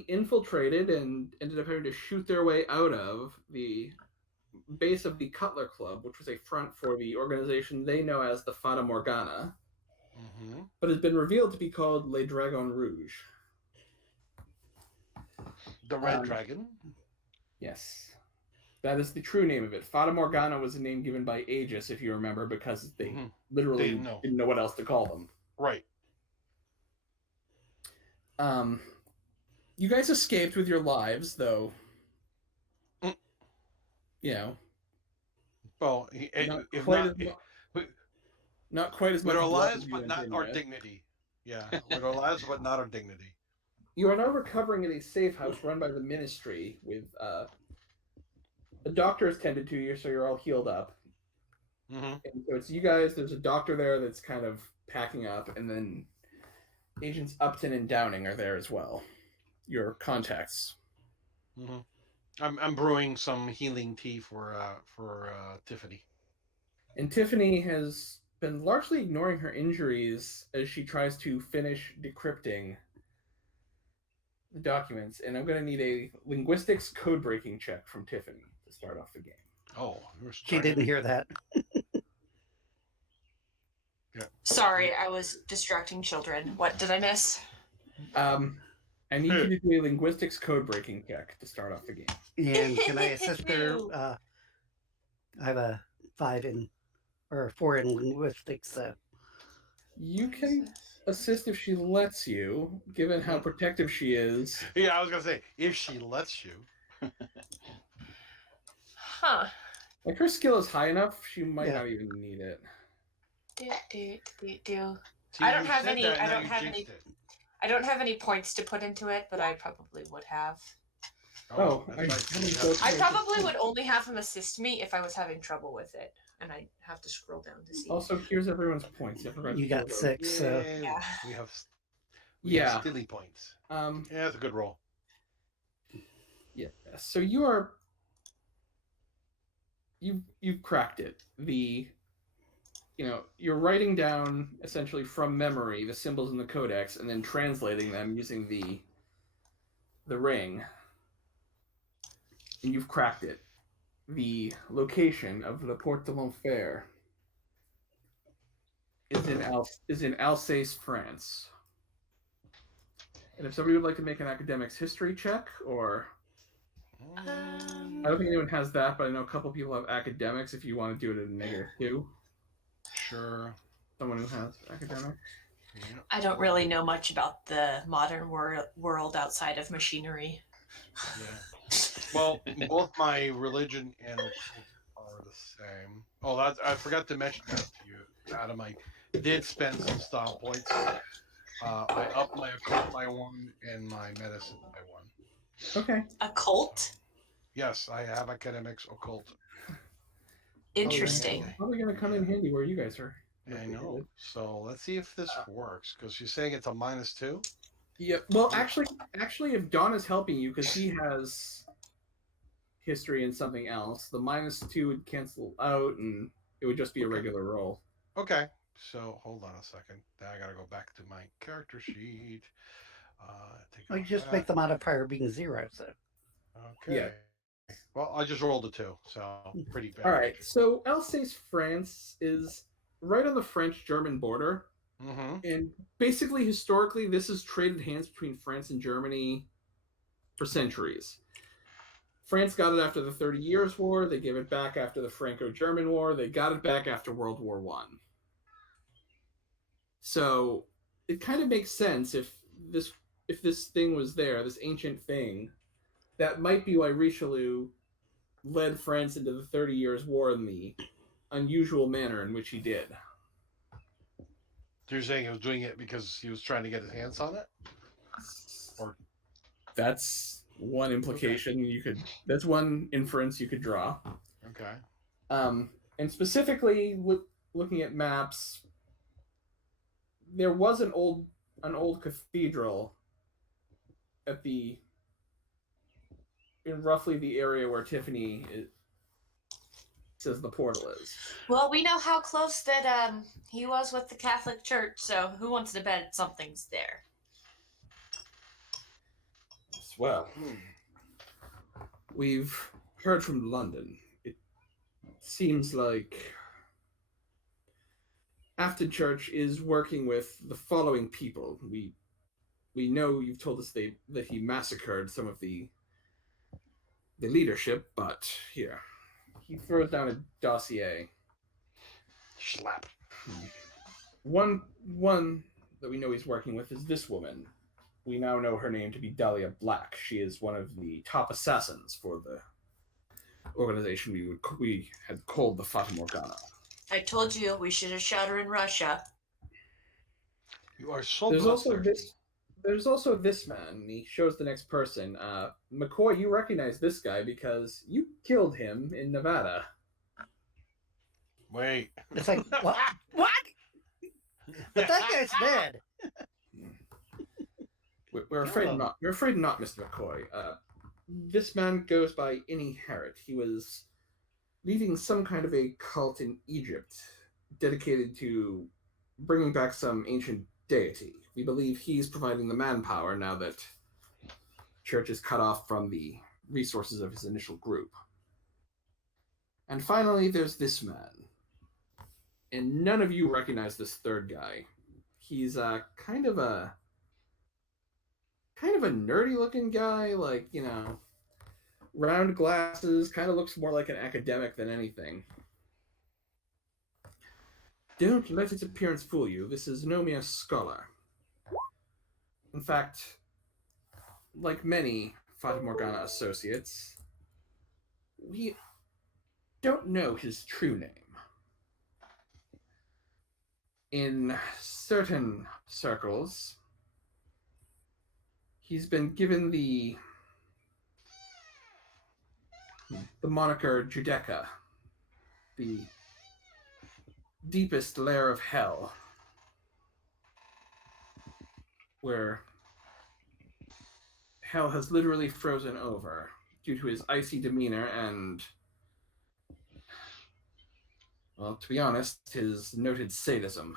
party infiltrated and ended up having to shoot their way out of the base of the Cutler Club, which was a front for the organization they know as the Fata Morgana, but has been revealed to be called Le Dragon Rouge. The Red Dragon? Yes. That is the true name of it. Fata Morgana was a name given by Aegis, if you remember, because they literally didn't know what else to call them. Right. You guys escaped with your lives, though. You know. Well, not quite as much. With our lives, but not our dignity. Yeah, with our lives, but not our dignity. You are now recovering at a safe house run by the Ministry with a doctor has tended to you, so you're all healed up. And so it's you guys. There's a doctor there that's kind of packing up, and then Agents Upton and Downing are there as well. Your contacts. I'm brewing some healing tea for Tiffany. And Tiffany has been largely ignoring her injuries as she tries to finish decrypting the documents. And I'm going to need a linguistics code breaking check from Tiffany to start off the game. Oh, she didn't hear that. Yeah. Sorry, I was distracting children. What did I miss? I need you to do a linguistics code breaking check to start off the game. And can I assist her? I have a 4 in linguistics. You can assist if she lets you, given how protective she is. Yeah, I was gonna say if she lets you. Huh. Like her skill is high enough, she might not even need it. I don't have any. I don't have any points to put into it, but I probably would have. I probably would only have him assist me if I was having trouble with it, and I have to scroll down to see. Also, here's everyone's points. You got 6, so yeah. We have stilly points. Yeah, that's a good roll. Yeah. So you've cracked it. You're writing down essentially from memory the symbols in the codex and then translating them using the ring. And you've cracked it. The location of the Porte de l'Enfer is in Alsace, France. And if somebody would like to make an academics history check, or I don't think anyone has that, but I know a couple people have academics. If you want to do it at a -2. Sure. Someone who has academics. I don't really know much about the modern world outside of machinery. Yeah. Well, both my religion and are the same. Oh, I forgot to mention that to you, Adam. I did spend some style points. I upped my occult by 1 and my medicine by 1. Okay. Occult? Yes, I have academics occult. Interesting. Probably going to come in handy where you guys are. I know. So let's see if this works, because you're saying it's a -2? Yeah. Well, actually, if Don is helping you, because he has history and something else, the -2 would cancel out, and it would just be a regular roll. Okay. So hold on a second. Now I got to go back to my character sheet. You just make the modifier being 0. So. Okay. Yeah. Well, I just rolled a 2, so pretty bad. All right. So Alsace, France is right on the French-German border. And basically, historically, this has traded hands between France and Germany for centuries. France got it after the 30 Years' War. They gave it back after the Franco-German War. They got it back after World War I. So it kind of makes sense if this thing was there, this ancient thing. That might be why Richelieu led France into the 30 Years' War in the unusual manner in which he did. So you're saying he was doing it because he was trying to get his hands on it? Or that's one implication that's one inference you could draw. Okay. And specifically looking at maps, there was an old cathedral in roughly the area where Tiffany says the portal is. Well, we know how close that he was with the Catholic Church, so who wants to bet something's there? Yes, well, we've heard from London. It seems like Afton Church is working with the following people. We know you've told us that he massacred some of the leadership, but here, he throws down a dossier. Slap. One that we know he's working with is this woman. We now know her name to be Dahlia Black. She is one of the top assassins for the organization we had called the Fata Morgana. I told you we should have shot her in Russia. You are so There's also this man. He shows the next person. McCoy, you recognize this guy because you killed him in Nevada. Wait. It's like, what? What? But that guy's dead. We're afraid not. We're afraid not, Mr. McCoy. This man goes by Inni Harrit. He was leading some kind of a cult in Egypt dedicated to bringing back some ancient deity. We believe he's providing the manpower now that Church is cut off from the resources of his initial group. And finally, there's this man. And none of you recognize this third guy. He's kind of a nerdy looking guy, like, you know, round glasses, kind of looks more like an academic than anything. Don't let its appearance fool you. This is no mere scholar. In fact, like many Fata Morgana associates, we don't know his true name. In certain circles, he's been given the moniker Judecca, the deepest lair of hell, where hell has literally frozen over due to his icy demeanor and, well, to be honest, his noted sadism.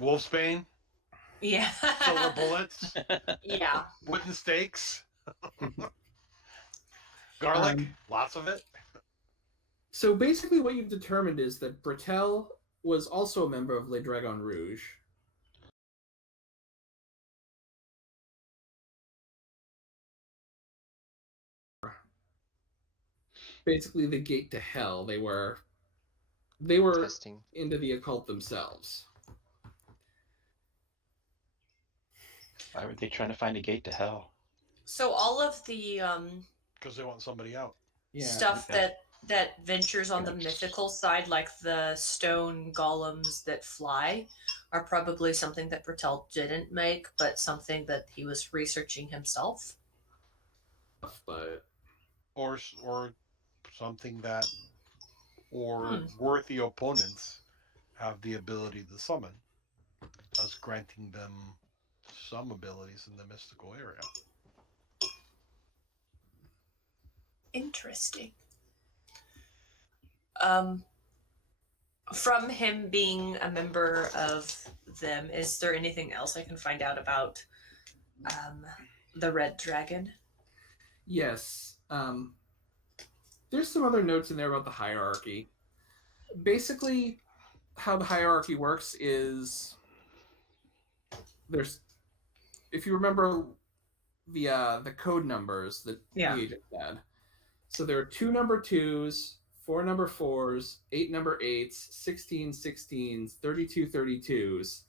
Wolfsbane, Yeah. silver bullets, Yeah. wooden stakes, garlic, lots of it. So basically what you've determined is that Bretel was also a member of Les Dragons Rouges. Basically the gate to hell. They were Interesting. into the occult themselves. Why were they trying to find a gate to hell? So all of the Because they want somebody out. Yeah. stuff Okay. that ventures on the mythical side, like the stone golems that fly, are probably something that Bertel didn't make, but something that he was researching himself. But Or something that worthy opponents have the ability to summon, thus granting them some abilities in the mystical area. Interesting. From him being a member of them, is there anything else I can find out about the Red Dragon? yes, there's some other notes in there about the hierarchy. Basically, how the hierarchy works is there's, if you remember the code numbers that the agent had. So there are 2 number 2s, 4 number 4s, 8 number 8s, 16 16s, 32 32s,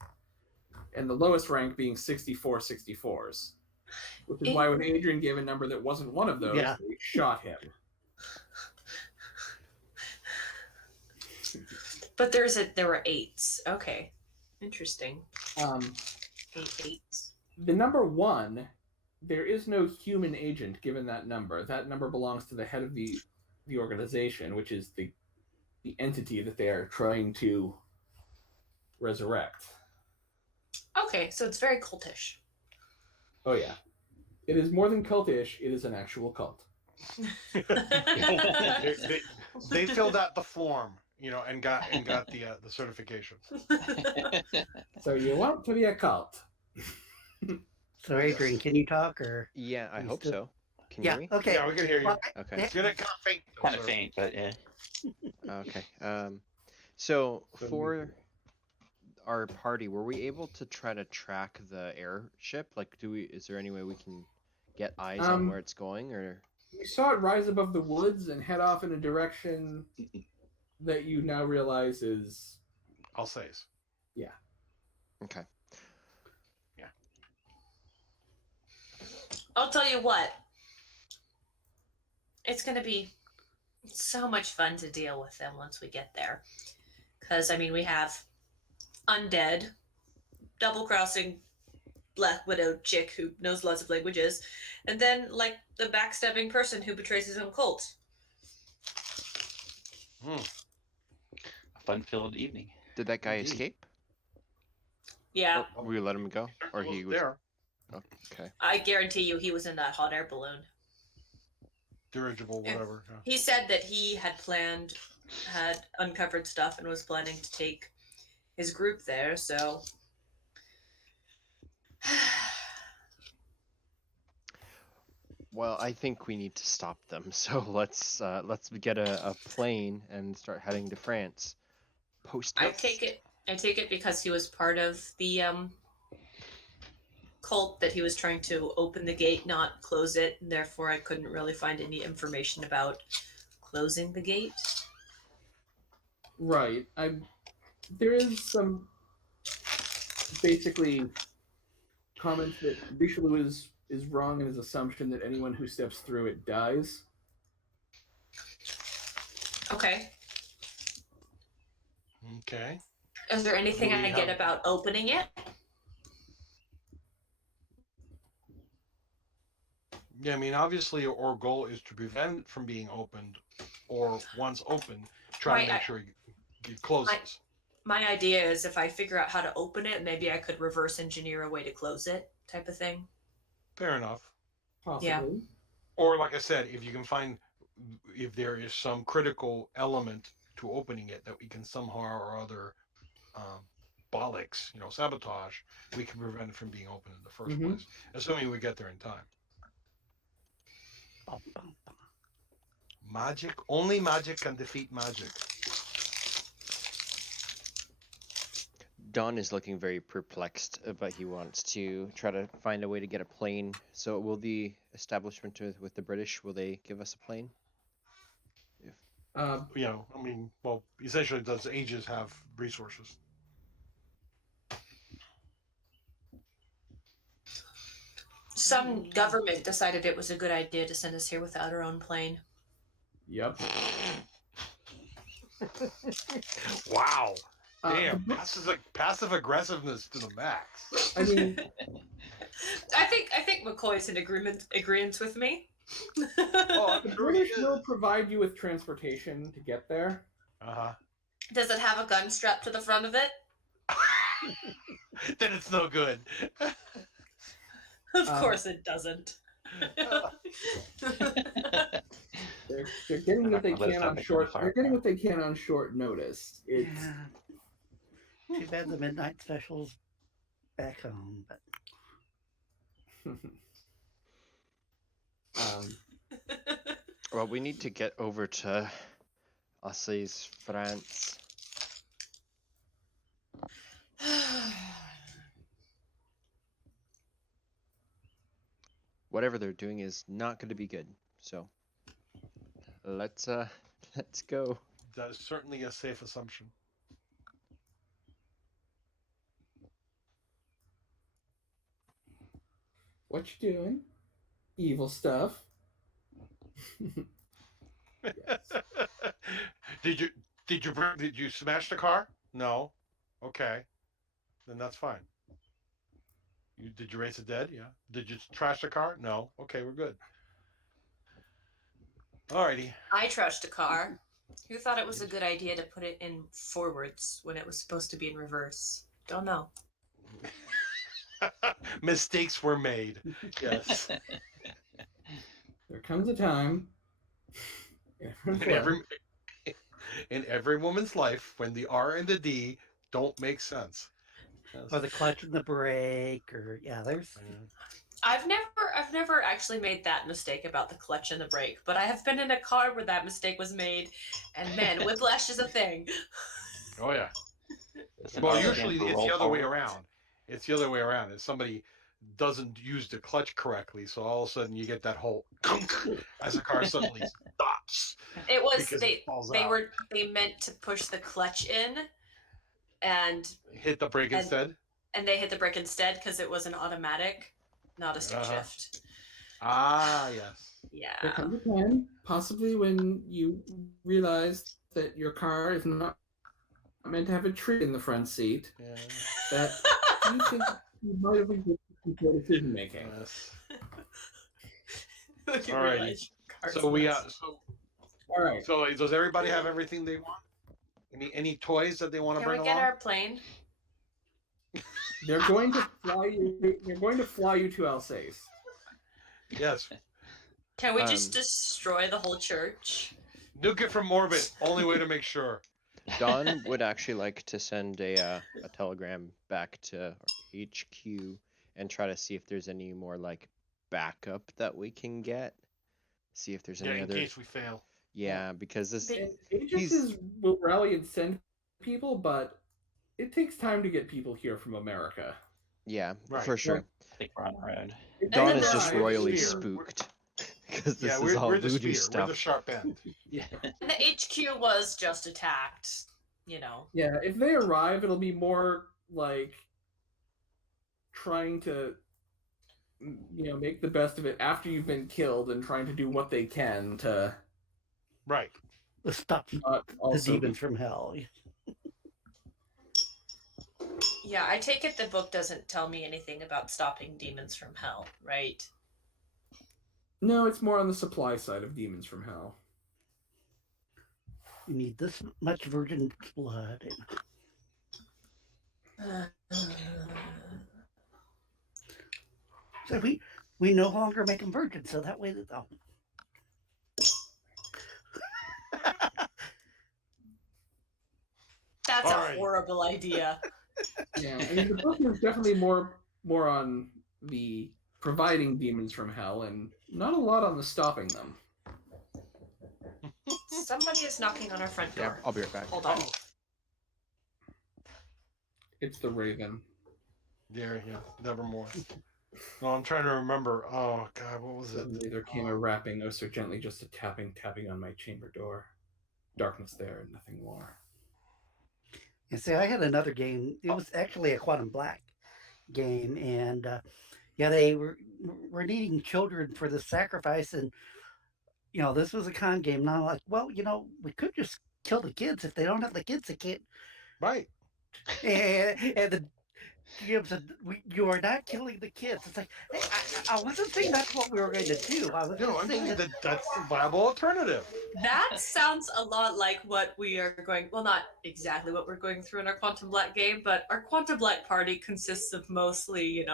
and the lowest rank being 64 64s. Which is why when Adrian gave a number that wasn't one of those, they shot him. But there were 8s. Okay. Interesting. 8. The number 1, there is no human agent given that number. That number belongs to the head of the organization, which is the entity that they are trying to resurrect. Okay, so it's very cultish. Oh yeah. It is more than cultish, it is an actual cult. They filled out the form. and got the certification. So you want to be a cult? So Adrian, can you talk or? Yeah, I You hope still- so. Can you Yeah. hear me? Okay. Yeah, we can hear you. Well, Okay. It's gonna kind of faint. though, Kind of sir. faint, but yeah. Okay. So for our party, were we able to try to track the airship? Like, is there any way we can get eyes on where it's going, or? You saw it rise above the woods and head off in a direction that you now realize is. Alsace. Yeah. Okay. I'll tell you what. It's going to be so much fun to deal with them once we get there. Because, I mean, we have undead, double-crossing Black Widow chick who knows lots of languages, and then, like, the backstabbing person who betrays his own cult. A fun-filled evening. Did that guy Indeed. escape? Yeah, Or we let him go, or he was there. Oh, okay. I guarantee you he was in that hot air balloon. Dirigible, whatever. Yeah. He said that he had uncovered stuff and was planning to take his group there, so. Well, I think we need to stop them. So let's get a plane and start heading to France. Post. I take it because he was part of the cult that he was trying to open the gate, not close it, and therefore I couldn't really find any information about closing the gate. Right. There is some basically comments that Richelieu is wrong in his assumption that anyone who steps through it dies. Okay. Okay. Is there anything Do we I get have- about opening it? Yeah, I mean, obviously, our goal is to prevent it from being opened, or once opened, try Right, to make sure it closes. My idea is if I figure out how to open it, maybe I could reverse engineer a way to close it, type of thing. Fair enough. Possibly. Yeah. Or, like I said, if you can find, if there is some critical element to opening it that we can somehow or other bollocks, sabotage, we can prevent it from being opened in the 1st Mhm. place, assuming we get there in time. Magic, only magic can defeat magic. Don is looking very perplexed, but he wants to try to find a way to get a plane. So will the establishment with the British, will they give us a plane? Essentially, does Aegis have resources? Some government decided it was a good idea to send us here without our own plane. Yep. Wow. Damn, the- passive aggressiveness to the max. I mean, I think McCoy's in agreement with me. Oh, the I'm sure he British is. will provide you with transportation to get there. Uh-huh. Does it have a gun strapped to the front of it? Then it's no good. Of course it doesn't. They're getting what they Let us can have on the short. fire. They're getting what they can on short notice. It's Yeah. Too bad the midnight special's back home, but Well, we need to get over to Alsace, France. Whatever they're doing is not going to be good. So let's go. That is certainly a safe assumption. what you doing? Evil stuff. Did you smash the car? No. Okay. Then that's fine. Did you raise the dead? Yeah. Did you trash the car? No. Okay, we're good. Alrighty. I trashed a car. Who thought it was a good idea to put it in forwards when it was supposed to be in reverse? Don't know. Mistakes were made. Yes. There comes a time. And in every woman's life when the R and the D don't make sense. Yes. Or the clutch and the brake, or there's. I've never actually made that mistake about the clutch and the brake, but I have been in a car where that mistake was made, and man, whiplash is a thing. Oh yeah. It's Well, another usually game for it's roll the other way forward. around. It's the other way around. If somebody doesn't use the clutch correctly, so all of a sudden you get that whole as the car suddenly stops. It was Because it falls out. they meant to push the clutch in, and Hit the brake instead. And they hit the brake instead because it was an automatic, not a stick shift. Ah, yes. Yeah. There comes a time, possibly when you realize that your car is not meant to have a tree in the front seat, that you think you might have been good for decision making. Yes. All right. So we All right. So does everybody have everything they want? Any toys that they want to Can bring we get along? our plane? They're going to fly you. They're going to fly you to Alsace. Yes. Can we just destroy the whole church? Nuke it from orbit. Only way to make sure. Don would actually like to send a telegram back to HQ and try to see if there's any more like backup that we can get. See if there's any in other. case we fail. Yeah, because this. Agencies will rally and send people, but it takes time to get people here from America. Yeah, Right. for sure. I think we're on our own. Dawn then is just we're royally spear. spooked because this Yeah, is all we're the voodoo spear. We're the stuff. sharp end. Yeah. And the HQ was just attacked, you know. Yeah, if they arrive, it'll be more like trying to, make the best of it after you've been killed and trying to do what they can to Right. Stop the also demons from hell. Yeah, I take it the book doesn't tell me anything about stopping demons from hell, right? No, it's more on the supply side of Demons from Hell. You need this much virgin blood. So we no longer make them virgins, so that way that That's All a right. horrible idea. Yeah, I mean, the book is definitely more on the providing demons from hell, and not a lot on the stopping them. Somebody is knocking on our front Yeah, door. I'll be right back. Hold on. It's the Raven. Yeah. Nevermore. No, I'm trying to remember. Oh God, what was it? Suddenly there came a rapping, oh so gently, just a tapping on my chamber door. Darkness there and nothing more. And see, I had another game. It was actually a Quantum Black game, and they were needing children for the sacrifice, and this was a con game. And I'm like, well, we could just kill the kids. If they don't have the kids, they can't. Right. And the GM said, you are not killing the kids. It's like, hey, I wasn't saying that's what we were going to do. I was No, I'm saying saying that's a viable alternative. That sounds a lot like what we are going. Well, not exactly what we're going through in our Quantum Black game, but our Quantum Black party consists of mostly,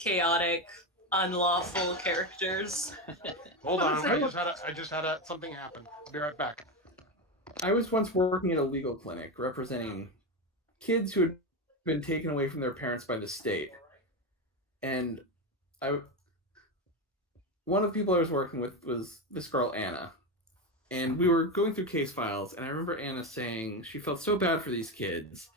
chaotic, unlawful characters. Hold on, I just had something happen. I'll be right back. I was once working at a legal clinic representing kids who had been taken away from their parents by the state. And one of the people I was working with was this girl, Anna. And we were going through case files, and I remember Anna saying she felt so bad for these kids.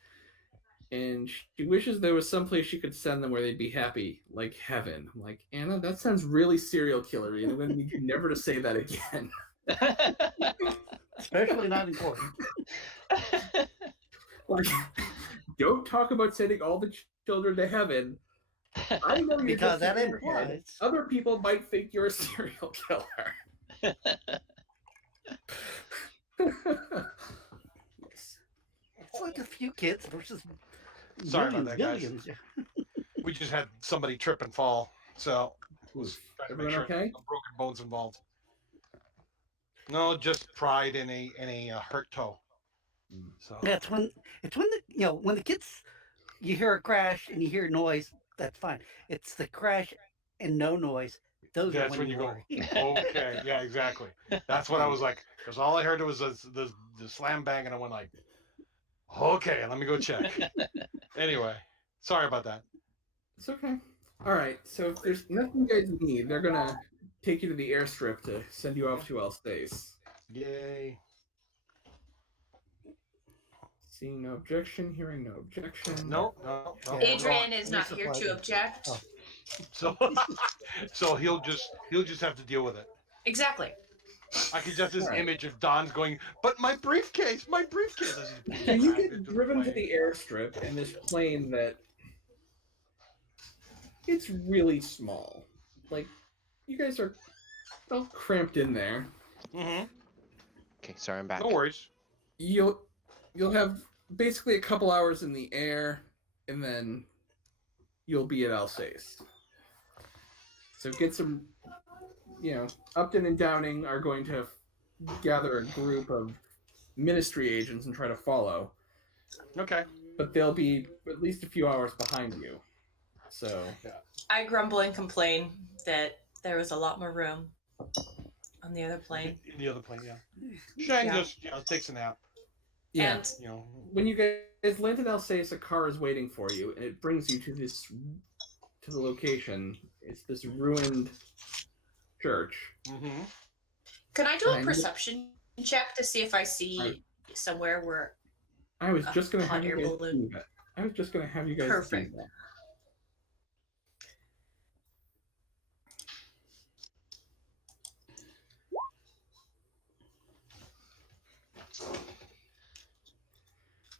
And she wishes there was some place she could send them where they'd be happy, like heaven. I'm like, Anna, that sounds really serial killer-y, and I'm going to need you never to say that again. especially not in court. Like, don't talk about sending all the children to heaven. I know you're Because just that in your head. implies. Other people might think you're a serial killer. It's like a few kids versus Sorry about millions, that, guys. billions. We just had somebody trip and fall, so was trying to make Everyone sure okay? no broken bones involved. No, just pride in a hurt toe. So Yeah, it's when when the kids, you hear a crash and you hear noise, that's fine. It's the crash and no noise That's when you go, okay, yeah, exactly. That's what I was like, because all I heard was the slam bang, and I went like, okay, let me go check. Anyway, sorry about that. It's okay. All right, so if there's nothing you guys need, they're gonna take you to the airstrip to send you off to Alsace. Yay. Seeing no objection, hearing no objection. No. Adrian is not here to object. Oh. So he'll just have to deal with it. Exactly. I can just this Right. image of Don's going, but my briefcase. So you get driven to the airstrip in this plane that it's really small. Like, you guys are all cramped in there. Mm-hmm. Okay, sorry, I'm back. No worries. You'll have basically a couple hours in the air, and then you'll be at Alsace. So get some, Upton and Downing are going to gather a group of ministry agents and try to follow. Okay. But they'll be at least a few hours behind you. So I grumble and complain that there was a lot more room on the other plane. In the other plane, yeah. Zheng just takes a nap. yeah, And when you guys land in Alsace, a car is waiting for you, and it brings you to the location. It's this ruined church. Mm-hmm. can I do a perception check to see if I see somewhere where I was just going to have hot you air guys balloon. do that. I was just going to have you guys Perfect. do that.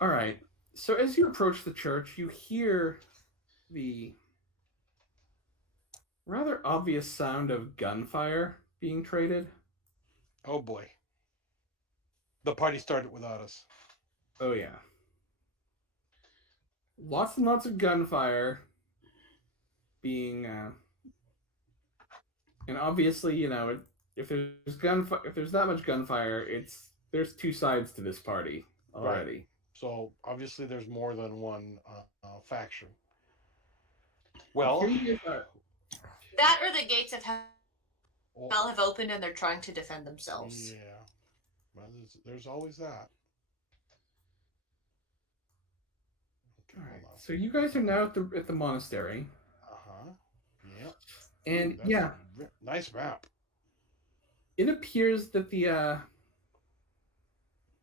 All right. So as you approach the church, you hear the rather obvious sound of gunfire being traded. Oh boy. The party started without us. Oh yeah. Lots and lots of gunfire being and obviously, if there's that much gunfire, there's two sides to this party already. Right. So obviously there's more than one faction. Well, Here you guys are. That or the gates of hell have opened and they're trying to defend themselves. Yeah. Well, there's always that. Okay, All right. hold on. So you guys are now at the monastery. Uh-huh. Yep. And That's a nice map. it appears that the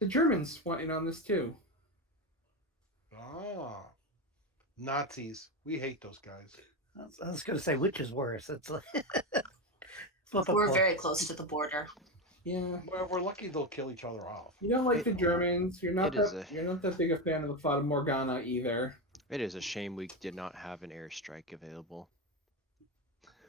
Germans want in on this too. Ah. Nazis. We hate those guys. I was going to say, which is worse? It's like We're very close to the border. Yeah. Well, we're lucky they'll kill each other off. You don't like the Germans. You're not It is you're not that big a fan of the Fata Morgana either. It is a shame we did not have an airstrike available.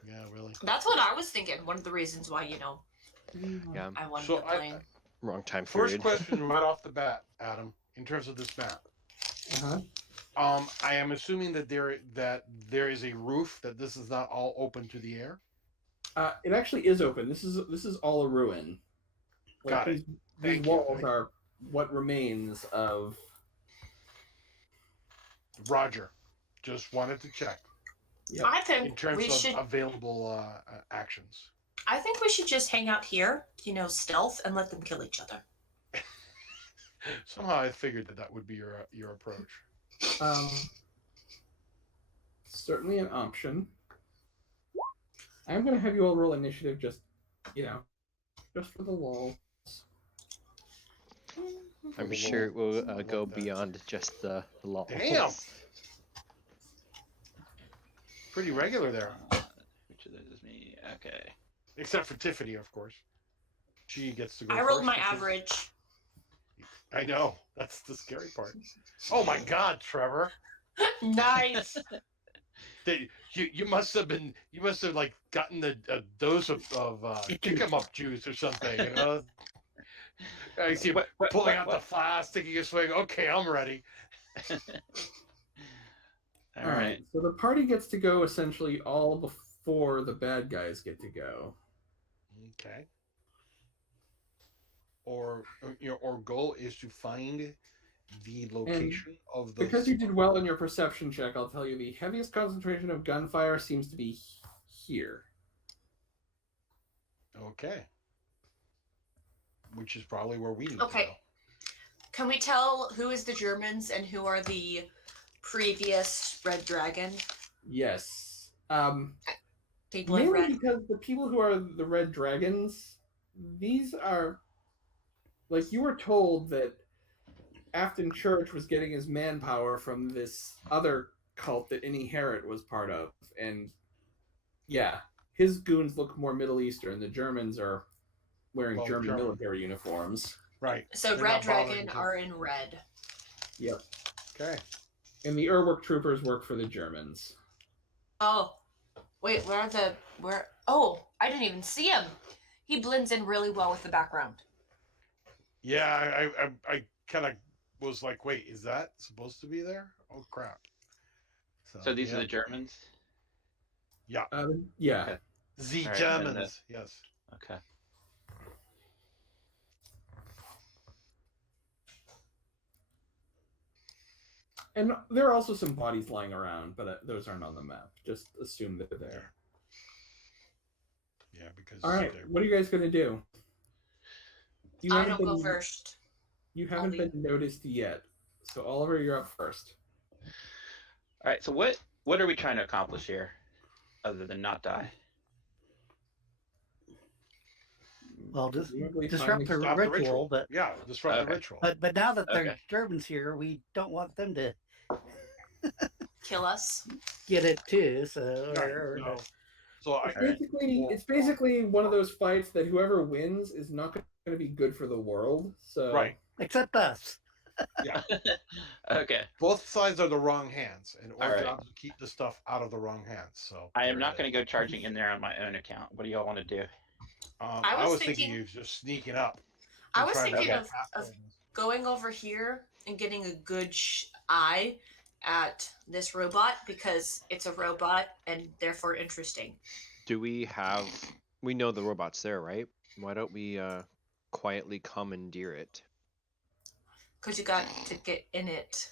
Yeah, really. That's what I was thinking. One of the reasons why, Yeah, I wanted So the plane. wrong time First period. question right off the bat, Adam, in terms of this map. Uh-huh. I am assuming that there is a roof, that this is not all open to the air. It actually is open. This is all a ruin. Got it. These Thank you. walls are what remains of. Roger. Just wanted to check Yep. I in think terms we of should. available actions. I think we should just hang out here, stealth, and let them kill each other. Somehow I figured that would be your approach. Certainly an option. I'm going to have you all roll initiative just for the lulz. I'm sure it will go beyond just the law. Damn! Pretty regular there. Which of those is me? Okay. Except for Tiffany, of course. She gets to go I rolled first my because- average. I know. That's the scary part. Oh my God, Trevor. Nice. You must have like gotten a dose of kick 'em up juice or something. I see you pulling out the flask, taking a swing. Okay, I'm ready. All right. So the party gets to go essentially all before the bad guys get to go. Okay. Or goal is to find the location of the. Because you did well in your perception check, I'll tell you the heaviest concentration of gunfire seems to be here. Okay. Which is probably where we need to Okay. go. Can we tell who is the Germans and who are the previous Red Dragon? Yes. People in Mainly red. because the people who are the Red Dragons, these are like you were told that Afton Church was getting his manpower from this other cult that Inherit was part of, and yeah, his goons look more Middle Eastern. The Germans are wearing German military uniforms. Right. So Red Dragon are in red. Yep. Okay. And the Urwerk troopers work for the Germans. Oh, wait, Oh, I didn't even see him. He blends in really well with the background. Yeah, I kind of was like, wait, is that supposed to be there? Oh crap! So these are the Germans. Yeah. Yeah. Okay. The Right, Germans. Yes. Okay. And there are also some bodies lying around, but those aren't on the map. Just assume that they're there. Yeah, because. All right, what are you guys gonna do? I don't go first. You haven't been noticed yet, so Oliver, you're up first. All right. So what are we trying to accomplish here, other than not die? Well, disrupt the Stop ritual, but yeah, disrupt the ritual. But now that there's Germans here, we don't want them to kill us. Get it too. So, no. So it's basically one of those fights that whoever wins is not going to be good for the world. So right, except us. Yeah. Okay. Both sides are the wrong hands, and our job is to keep the stuff out of the wrong hands. So I am not going to go charging in there on my own account. What do y'all want to do? I was thinking you just sneaking up. I was thinking of going over here and getting a good eye at this robot because it's a robot and therefore interesting. Do we know the robot's there, right? Why don't we quietly commandeer it? Because you got to get in it.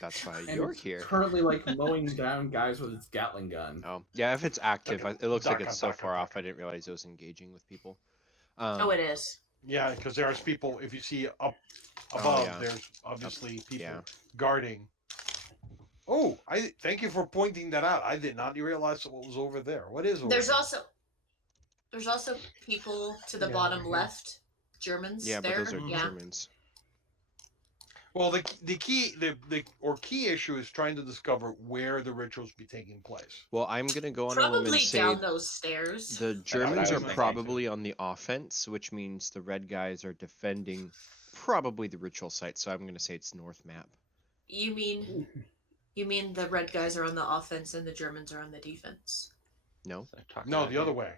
That's why you're here. Currently, mowing down guys with its Gatling gun. Oh, yeah. If it's active, it looks like it's so far off. I didn't realize it was engaging with people. Oh, it is. Yeah, because there's people. If you see up above, there's obviously people guarding. Oh, I thank you for pointing that out. I did not realize what was over there. What is over there's also people to the bottom left, Germans. Yeah, there. but those are Germans. Well, the key issue is trying to discover where the rituals be taking place. Well, I'm gonna go on a limb and say down those stairs. The Germans are probably on the offense, which means the red guys are defending probably the ritual site. So I'm gonna say it's north map. You mean the red guys are on the offense and the Germans are on the defense? No, the other way.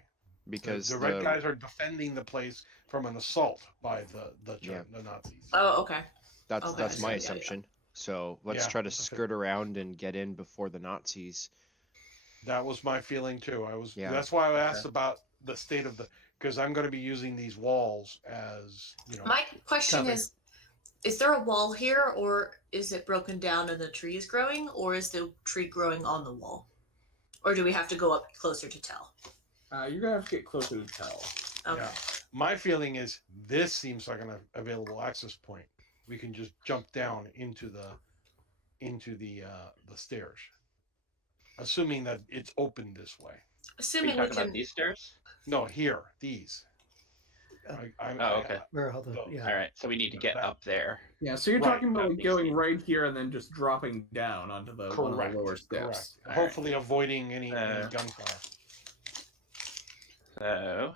Because the red guys are defending the place from an assault by the Nazis. Oh, okay. That's my assumption. So let's try to skirt around and get in before the Nazis. That was my feeling too. That's why I asked about the state of because I'm going to be using these walls as My question is there a wall here, or is it broken down and the tree is growing, or is the tree growing on the wall, or do we have to go up closer to tell? You're gonna have to get closer to tell. Okay. Yeah. My feeling is this seems like an available access point. We can just jump down into the stairs, assuming that it's open this way. Assuming we can. About these stairs? No, here, these. Okay. All right, so we need to get up there. Yeah, so you're talking about going right here and then just dropping down onto the one of the lower steps. Hopefully avoiding any gunfire. So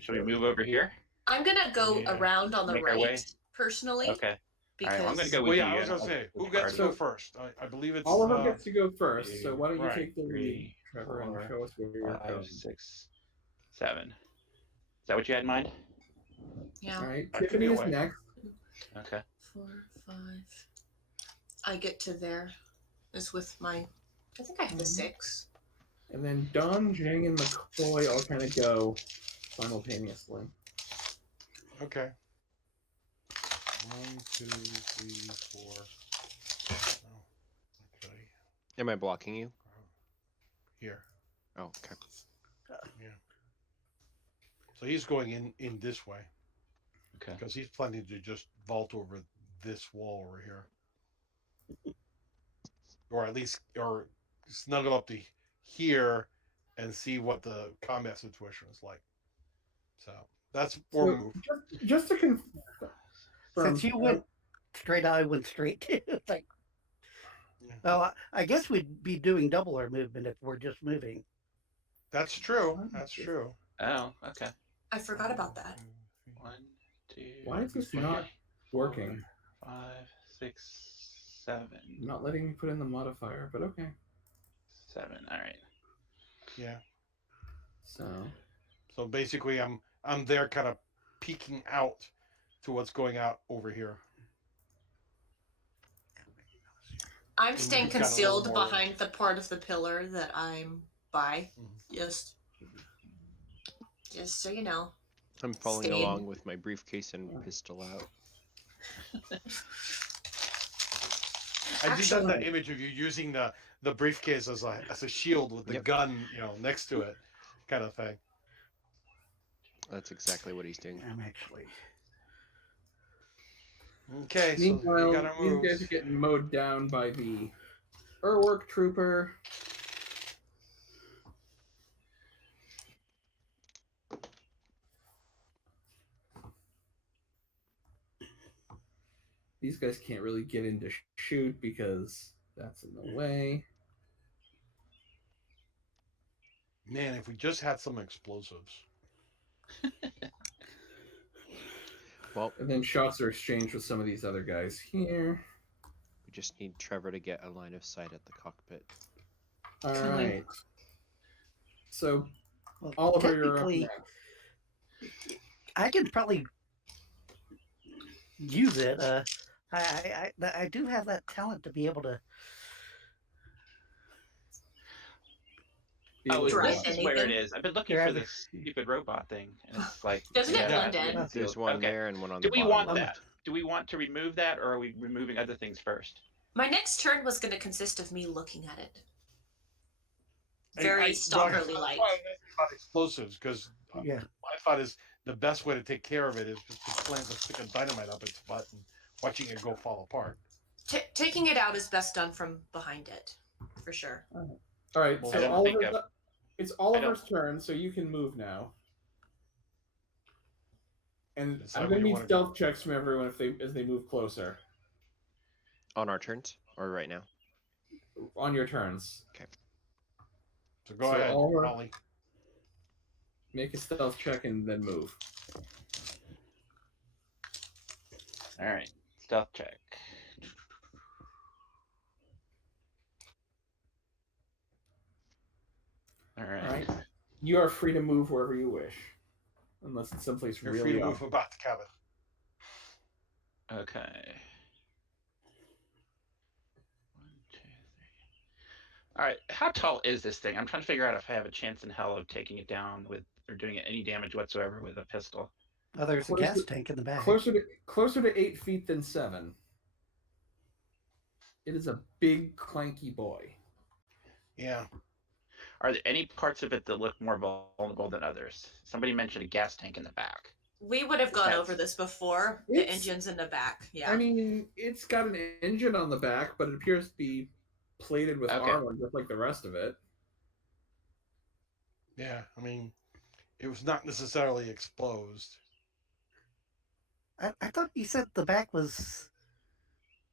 should we move over here? I'm gonna go around on the right, personally. Okay. Because I'm gonna go with you. I was gonna say, who gets to go first? I believe it's Oliver gets to go first. So why don't you take the lead, Trevor, and show us where you're going? 6, 7. Is that what you had in mind? Yeah. All right. Tiffany is next. Okay. 4, 5. I get to there. Is with my. I think I have the 6. And then Don, Zheng, and McCoy all kind of go simultaneously. Okay. 1, 2, 3, 4. Oh, okay. Am I blocking you? Here. Oh, okay. Yeah. So he's going in this way. Okay. Because he's planning to just vault over this wall over here. Or at least, or snuggle up to here and see what the combat situation is like. So that's our move. Just to confirm, Since you went straight, I went straight too. It's like, well, I guess we'd be doing double our movement if we're just moving. That's true. That's true. Oh, okay. I forgot about that. 1, 2. Why is this not working? 5, 6, 7. Not letting me put in the modifier, but okay. 7. All right. Yeah. So basically, I'm there, kind of peeking out to what's going out over here. I'm staying concealed behind the part of the pillar that I'm by. Just so you know. I'm following along with my briefcase and pistol out. I just have that image of you using the briefcase as a shield with the gun, next to it, kind of thing. That's exactly what he's doing. I'm actually. Okay, meanwhile, so these guys are getting mowed down by the Urwork trooper. These guys can't really get in to shoot because that's in the way. Man, if we just had some explosives. Well, and then shots are exchanged with some of these other guys here. We just need Trevor to get a line of sight at the cockpit. All right. So, Oliver, you're up next. I can probably use it. I do have that talent to be able to. Oh, this is where it is. I've been looking for this stupid robot thing, and it's like doesn't it blend in? There's one there and one on the bottom. Do we want that? Do we want to remove that, or are we removing other things first? My next turn was going to consist of me looking at it. Very stalkerly like. Explosives, because my thought is the best way to take care of it is just to stick a dynamite up its butt and watching it go fall apart. Taking it out is best done from behind it, for sure. All right, so it's Oliver's turn, so you can move now. And I'm going to need stealth checks from everyone as they move closer. On our turns, or right now? On your turns. Okay. So go ahead, Ollie. Make a stealth check and then move. All right, stealth check. All right. You are free to move wherever you wish, unless it's someplace You're really free to move about the cabin. Okay. 1, 2, 3. All right. How tall is this thing? I'm trying to figure out if I have a chance in hell of taking it down or doing it any damage whatsoever with a pistol. Oh, there's a gas tank in the back. Closer to 8 feet than 7. It is a big, clanky boy. Yeah. Are there any parts of it that look more vulnerable than others? Somebody mentioned a gas tank in the back. We would have gone over this before. The engine's in the back. Yeah. I mean, it's got an engine on the back, but it appears to be plated with armor, just like the rest of it. Yeah, I mean, it was not necessarily exposed. I thought you said the back was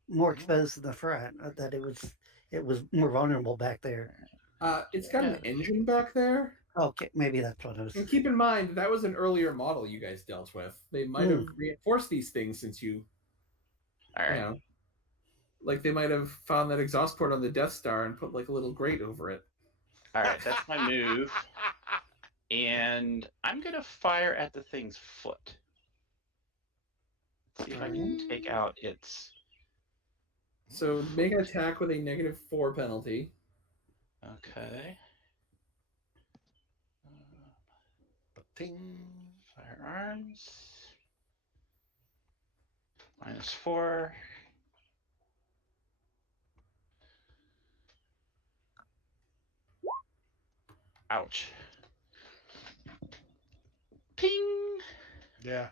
more exposed than the front. That it was more vulnerable back there. It's got an engine back there. Okay, maybe that's what it was. And keep in mind, that was an earlier model you guys dealt with. They might have reinforced these things since you know, like they might have found that exhaust port on the Death Star and put like a little grate over it. All right, that's my move. And I'm going to fire at the thing's foot. See if I can take out its... So make an attack with a -4 penalty. Okay. Firearms. -4. Ouch. Ping. Yeah.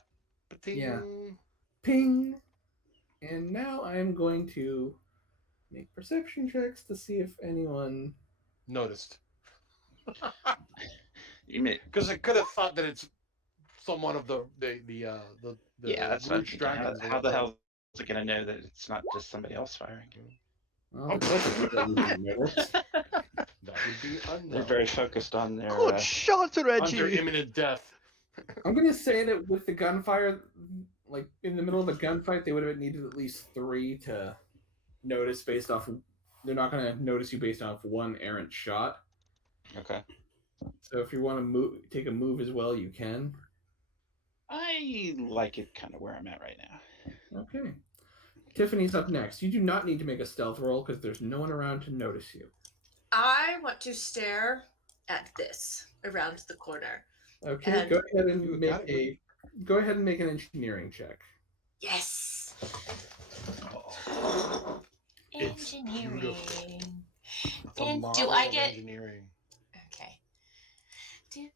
Yeah. Ping. And now I'm going to make perception checks to see if anyone Noticed. You mean? Because I could have thought that it's someone of the Yeah, that's what I'm Rouge thinking. Dragons. How the hell is it gonna know that it's not just somebody else firing? Well, that's what we didn't notice. That would be unknown. They're very focused on their. Good shot, Reggie. Under imminent death. I'm gonna say that with the gunfire, like in the middle of a gunfight, they would have needed at least 3 to notice based off of. They're not gonna notice you based off one errant shot. Okay. So if you want to take a move as well, you can. I like it kind of where I'm at right now. Okay. Tiffany's up next. You do not need to make a stealth roll because there's no one around to notice you. I want to stare at this around the corner. Okay, And- go ahead and make an engineering check. Yes. Uh-oh. It's Engineering. beautiful. It's a And marvel do I of get? engineering? Okay. I'm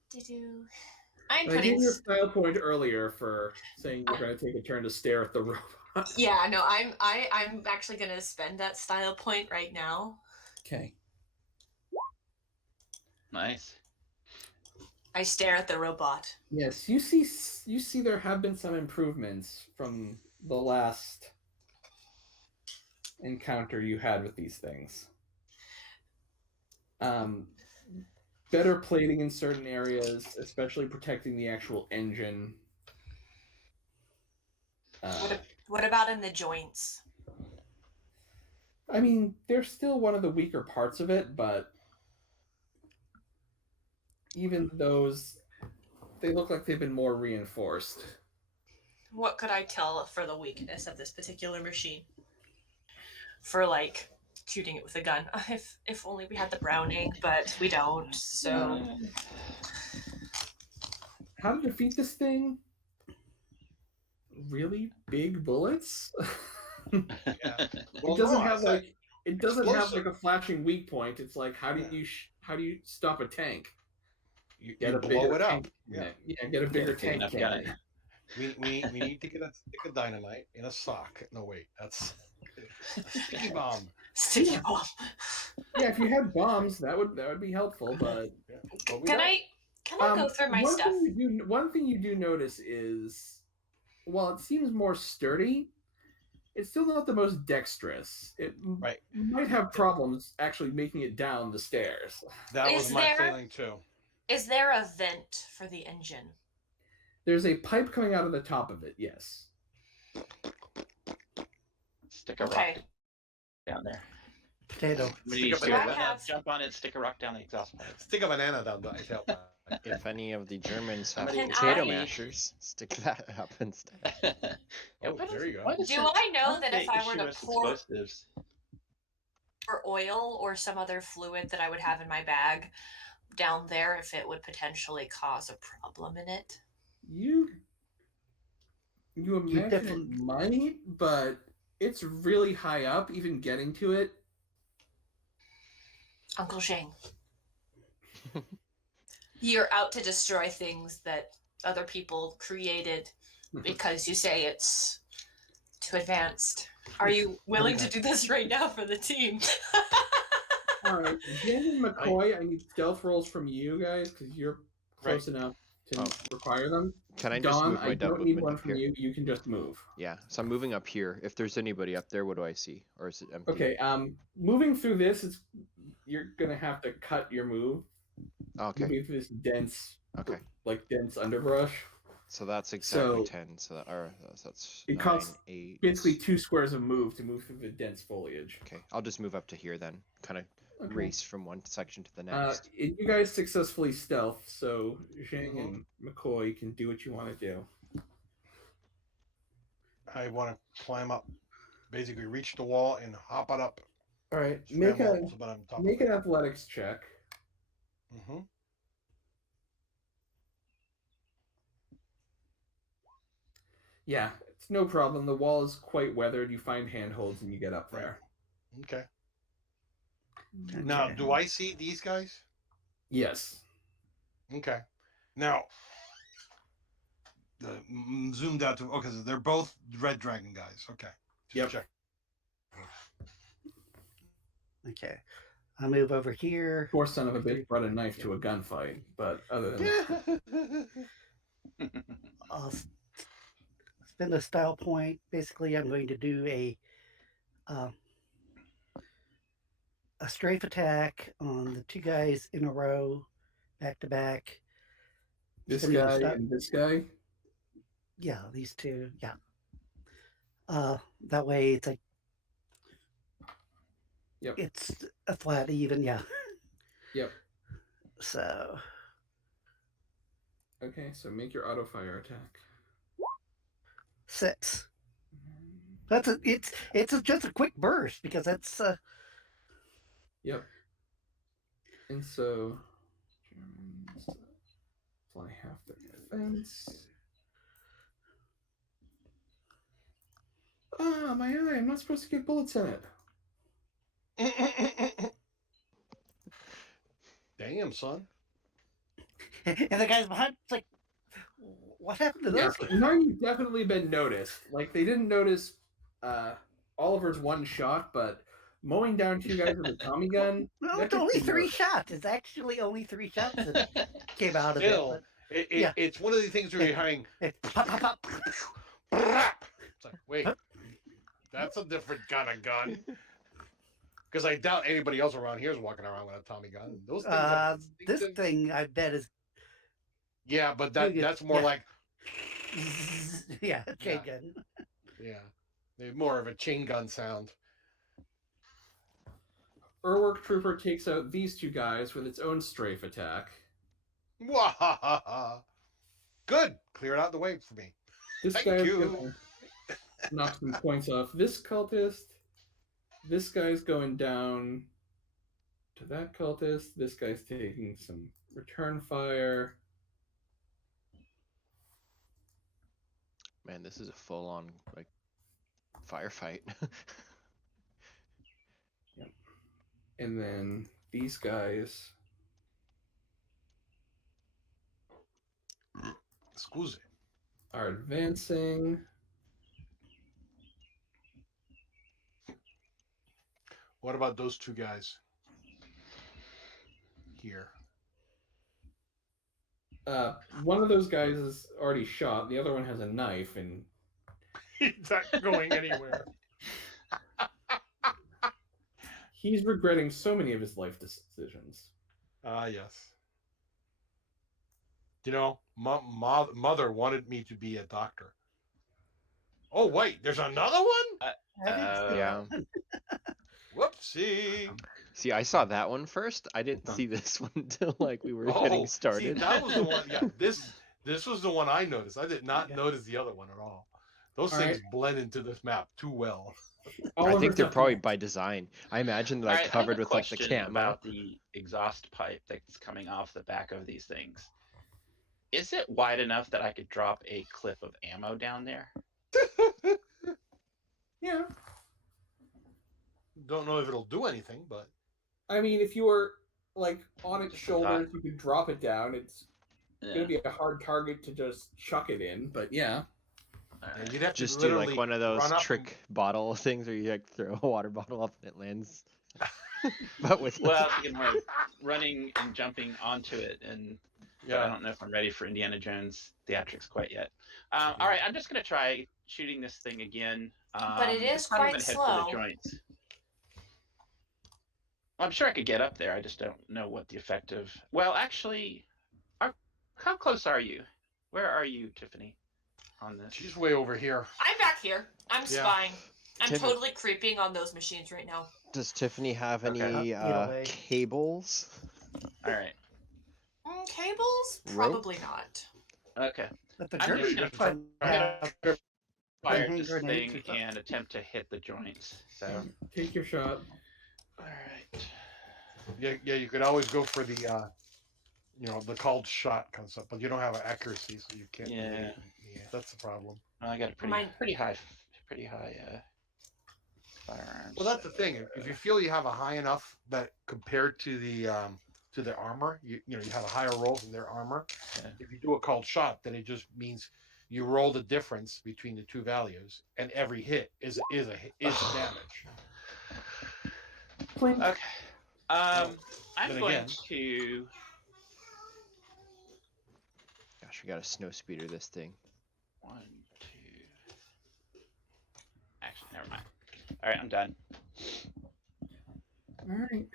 I gave putting. you a style point earlier for saying you're going to take a turn to stare at the robot. Yeah, no, I'm actually gonna spend that style point right now. Okay. Nice. I stare at the robot. Yes, you see there have been some improvements from the last encounter you had with these things. Better plating in certain areas, especially protecting the actual engine. What about in the joints? I mean, they're still one of the weaker parts of it, but even those, they look like they've been more reinforced. What could I tell for the weakness of this particular machine? For like shooting it with a gun. If only we had the Browning, but we don't. So How to defeat this thing? Really big bullets? Yeah. It doesn't have like a flashing weak point. It's like how do you stop a tank? You Get a blow bigger it up. tank. Yeah. Get a bigger tank. enough cannon. gun. We need to get a stick of dynamite in a sock. No wait, that's a sticky bomb. sticky bomb. Yeah, if you had bombs, that would be helpful. But But we Can don't. I go through my stuff? One thing you do notice is, while it seems more sturdy, it's still not the most dexterous. It Right. might have problems actually making it down the stairs. That was Is my there- feeling too. Is there a vent for the engine? There's a pipe coming out of the top of it, yes. Stick a rock Okay. down there. Potato. Somebody Stick a needs to banana. jump on it, stick a rock down the exhaust pipe. Stick a banana down the tail. If any of the Germans have Can potato I- mashers, stick that up instead. Oh, there you go. why does Do it- I know why that do if they I were issue to us pour explosives? oil or some other fluid that I would have in my bag down there, if it would potentially cause a problem in it? You imagine definitely- it might, but it's really high up. Even getting to it, Uncle Zheng. You're out to destroy things that other people created because you say it's too advanced. Are you willing to do this right now for the team? all right. Zheng and McCoy, I need stealth rolls from you guys because you're close enough to require them. Can I just Dawn, move my I double don't need movement one up from here? you. You can just move. Yeah, so I'm moving up here. If there's anybody up there, what do I see? Or is it empty? Okay. Moving through this, you're gonna have to cut your move. Okay. Moving through this dense underbrush. So that's exactly So- 10. So that's It 9, costs 8. Basically 2 squares of move to move through the dense foliage. Okay, I'll just move up to here then. Kind of Okay. race from one section to the next. You guys successfully stealth, so Zheng and McCoy can do what you want to do. I want to climb up, basically reach the wall and hop it up. All right, Make make an athletics check. Mm-hmm. Yeah, it's no problem. The wall is quite weathered. You find handholds and you get up there. Okay. Now, do I see these guys? Yes. Okay. Now, zoomed out to. Okay, so they're both red dragon guys. Okay. Just check. Okay. I'll move over here. Poor son of a bitch brought a knife to a gunfight, but other than that. I'll spend a style point. Basically, I'm going to do a strafe attack on the 2 guys in a row, back to back. This guy and this guy? Yeah, these 2. Yeah. That way it's like, yep, it's a flat even. Yeah. Yep. So. Okay, so make your auto fire attack. 6. That's just a quick burst because that's. Yep. And so Germans fly half their defense. Ah, my eye! I'm not supposed to get bullets in it. Damn, son. And the guys behind, it's like, what happened to those? Yeah, now you've definitely been noticed. Like, they didn't notice Oliver's one shot, but mowing down 2 guys with a Tommy gun. No, it's only 3 shots. It's actually only 3 shots that came out of it. But, it's one of the things where you're having. Pop, pop, pop. It's like, wait, that's a different kind of gun. Because I doubt anybody else around here is walking around with a Tommy gun. Those things this thing, I bet, is. Yeah, but that's more like. Yeah, chain gun. Yeah, they're more of a chain gun sound. Urwerk Trooper takes out these 2 guys with its own strafe attack. Wahahaha. Good. Clear it out the way for me. This Thank guy's you. gonna knock some points off this cultist. This guy's going down to that cultist. This guy's taking some return fire. Man, this is a full-on like firefight. Yep. And then these guys. Excuse me. Are advancing. What about those 2 guys here? One of those guys is already shot. The other one has a knife, and He's not going anywhere. he's regretting so many of his life decisions. Yes. You know, mother wanted me to be a doctor. Oh wait, there's another one. Yeah. Whoopsie. See, I saw that one first. I didn't see this one until like we were getting started. See, that was the one. Yeah, this was the one I noticed. I did not notice the other one at all. Those things blend into this map too well. I think they're probably by design. I imagine they're like covered with like the camo. About the exhaust pipe that's coming off the back of these things. Is it wide enough that I could drop a clip of ammo down there? Yeah. Don't know if it'll do anything, but I mean, if you were like on its shoulders, you could drop it down. It's gonna be a hard target to just chuck it in, but yeah. You'd have just to do like one of those trick and... bottle things where you like throw a water bottle up and it lands. But with you can like running and jumping onto it, and I don't know if I'm ready for Indiana Jones theatrics quite yet. All right, I'm just gonna try shooting this thing again. But it is quite slow. The joints. Well, I'm sure I could get up there. I just don't know what the effective. Well, actually, how close are you? Where are you, Tiffany? On this? She's way over here. I'm back here. I'm spying. I'm totally creeping on those machines right now. Does Tiffany have any cables? All right. Cables? Probably not. Okay. I'm just gonna fire this thing and attempt to hit the joints. So take your shot. All right. Yeah. You could always go for the, the called shot concept, but you don't have accuracy, so you can't. Yeah. That's the problem. I got a pretty high firearms. Well, that's the thing. If you feel you have a high enough that compared to the armor, you have a higher roll than their armor. Yeah. If you do a called shot, then it just means you roll the difference between the two values, and every hit is damage. Okay. I'm Then going again- to. Gosh, we got a snow speeder this thing. 1, 2. Actually, never mind. All right, I'm done. All right.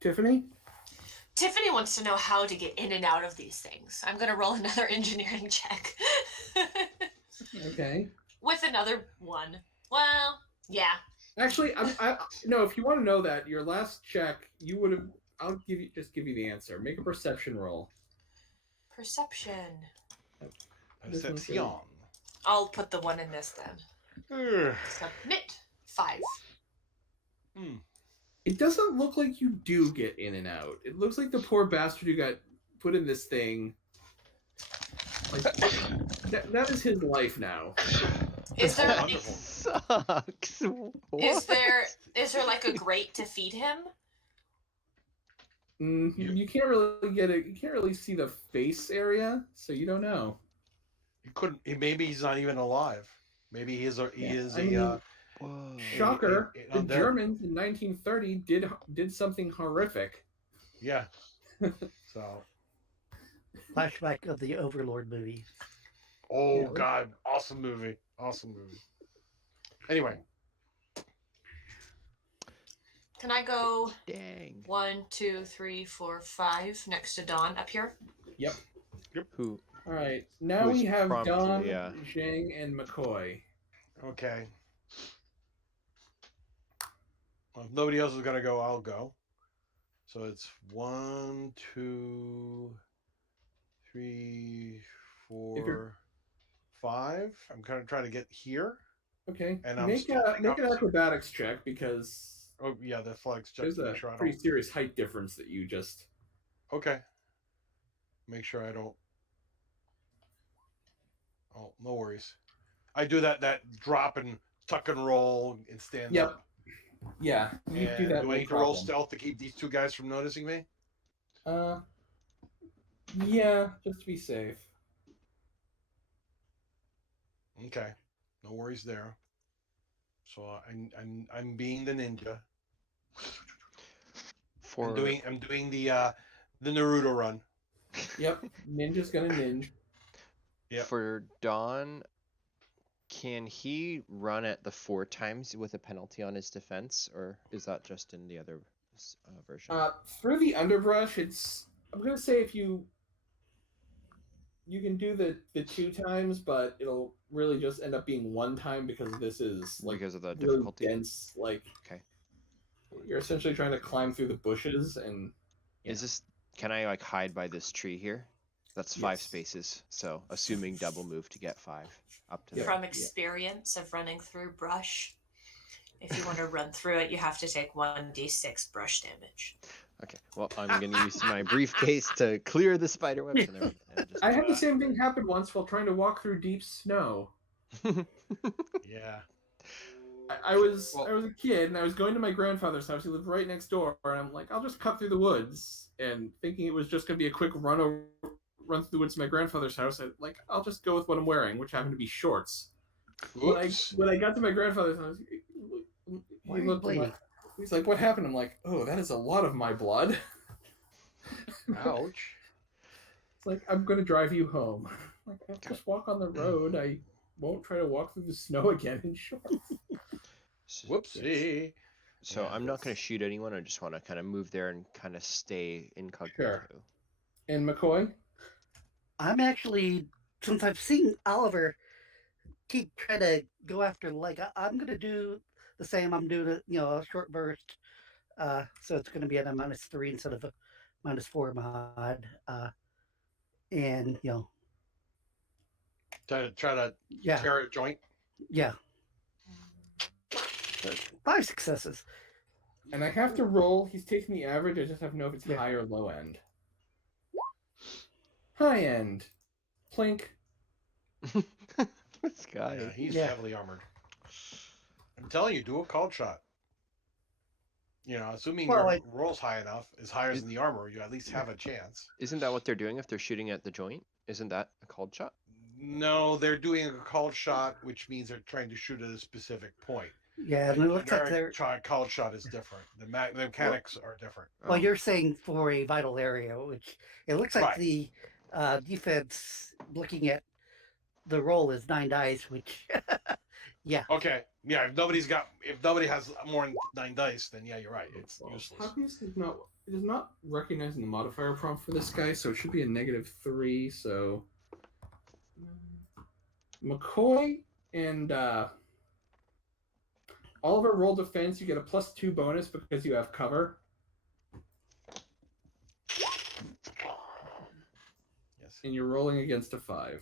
Tiffany? Tiffany wants to know how to get in and out of these things. I'm going to roll another engineering check. Okay. With another one. Well, yeah. Actually, I no. If you want to know that, your last check, you would have. I'll give you the answer. Make a perception roll. Perception. This one's Perception. I'll put the 1 in this then. Submit. 5. It doesn't look like you do get in and out. It looks like the poor bastard who got put in this thing. Like, that is his life now. Is there Wonderful. Sucks. is there like a grate to feed him? You can't really get it. You can't really see the face area, so you don't know. You couldn't. Maybe he's not even alive. Maybe he is. Whoa. Shocker! The undead. Germans in 1930 did something horrific. Yeah. So. Flashback of the Overlord movie. Oh Yeah. God! Awesome movie. Awesome movie. Anyway. Can I go Dang. 1, 2, 3, 4, 5 next to Dawn up here? Yep. Who? All right. Now Who's we have promptly, Don, yeah. Zheng, and McCoy. Okay. Well, if nobody else is gonna go, I'll go. So it's 1, 2, 3, 4, 5. I'm kind of trying to get here. Okay. And I'm make stepping an up to- acrobatics check because Oh yeah, the flex. Just there's to a make sure I pretty don't. serious height difference that you just. Okay. Make sure I don't. Oh, no worries. I do that drop and tuck and roll and stand Yep. up. Yeah. You And do that. do no I need to roll problem. stealth to keep these two guys from noticing me? Yeah, just to be safe. Okay, no worries there. So I'm being the ninja. For I'm doing the Naruto run. Yep. Ninja's gonna ninja. Yep. For Dawn, can he run at the 4 times with a penalty on his defense, or is that just in the other version? Through the underbrush, I'm gonna say if you can do the 2 times, but it'll really just end up being 1 time because this is like because of the really difficulty? dense. Like, Okay. you're essentially trying to climb through the bushes, and Is this? Can I like hide by this tree here? That's 5 Yes. spaces. So assuming double move to get 5 up to Yeah. there. From experience of running through brush, if you want to run through it, you have to take 1d6 brush damage. Okay. Well, I'm gonna use my briefcase to clear the spider webs. And everything, and just I had the same thing happen once while trying to walk through deep snow. Yeah. I was a kid and I was going to my grandfather's house. He lived right next door, and I'm like, I'll just cut through the woods, and thinking it was just gonna be a quick run through the woods to my grandfather's house. I'll just go with what I'm wearing, which happened to be shorts. Oops. When I got to my grandfather's house, Why are he you looked at bleeding? he's like, "What happened?" I'm like, "Oh, that is a lot of my blood." Ouch. It's like, I'm gonna drive you home. Like, I'll just walk on the road. I won't try to walk through the snow again in shorts. Whoopsie. So Yeah, I'm not gonna that's- shoot anyone. I just want to kind of move there and kind of stay incognito. Sure. And McCoy? I'm actually, since I've seen Oliver keep trying to go after the leg, I'm going to do the same. I'm doing a short burst. So it's going to be at a -3 instead of a -4 mod. And, Try to yeah, tear a joint. yeah. 5 successes. And I have to roll. He's taking the average. I just have to know if it's Yeah. high or low end. High end. Plink. This guy. Yeah, he's Yeah. heavily armored. I'm telling you, do a called shot. Assuming Well, your roll's high enough, is higher than the armor, you at least have a chance. Isn't that what they're doing if they're shooting at the joint? Isn't that a called shot? No, they're doing a called shot, which means they're trying to shoot at a specific point. Yeah, and it looks like they're. Called shot is different. The mechanics are different. Well, you're saying for a vital area, which it looks like the defense, looking at the roll, is 9 dice, which, yeah. Okay, yeah. If nobody has more than 9 dice, then yeah, you're right. It's useless. Happiness is not. It is not recognizing the modifier prompt for this guy, so it should be a -3. So McCoy and Oliver roll defense. You get a +2 bonus because you have cover. Yes. And you're rolling against a 5.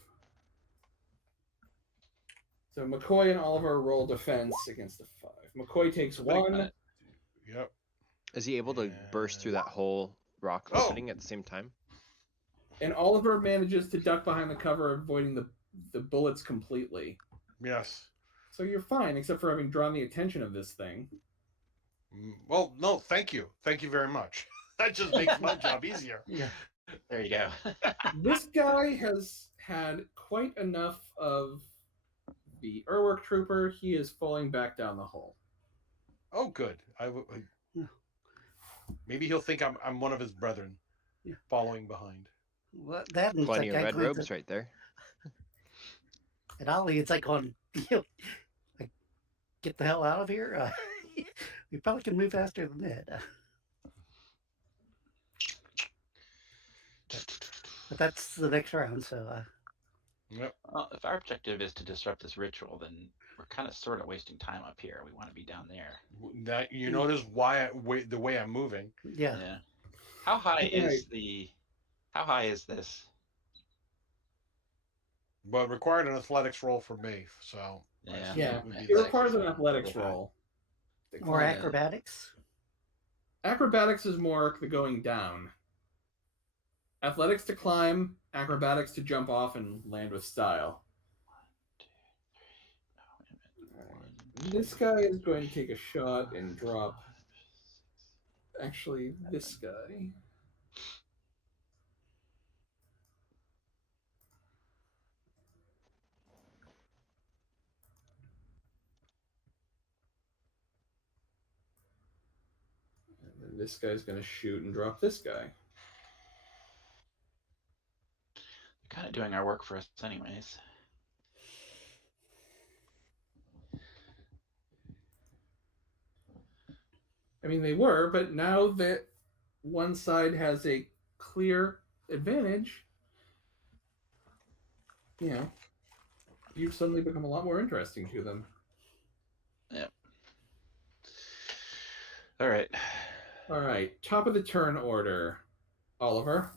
So McCoy and Oliver roll defense against a 5. McCoy takes 1. Yep. Is he able to burst through that whole rock opening at the same time? And Oliver manages to duck behind the cover, avoiding the bullets completely. Yes. So you're fine, except for having drawn the attention of this thing. Well, no, thank you. Thank you very much. That just makes my job easier. Yeah. There you go. This guy has had quite enough of the Urwerk Trooper. He is falling back down the hole. Oh, good. Maybe he'll think I'm one of his brethren, following behind. Well, that and Plenty of red robes right there. And Ollie, it's like on, like, get the hell out of here. We probably can move faster than that. But that's the next round, so. Yep. Well, if our objective is to disrupt this ritual, then we're kind of sort of wasting time up here. We want to be down there. That you notice the way I'm moving. Yeah. Yeah. How high is this? But required an athletics roll for me, so. Yeah. It requires an athletics roll. Or acrobatics? Acrobatics is more the going down. Athletics to climb, acrobatics to jump off and land with style. 1, 2, 3. No, this guy is going to take a shot and drop. Actually, this guy. And then this guy's going to shoot and drop this guy. Kind of doing our work for us anyways. I mean, they were, but now that one side has a clear advantage, you've suddenly become a lot more interesting to them. Yep. All right. Top of the turn order. Oliver.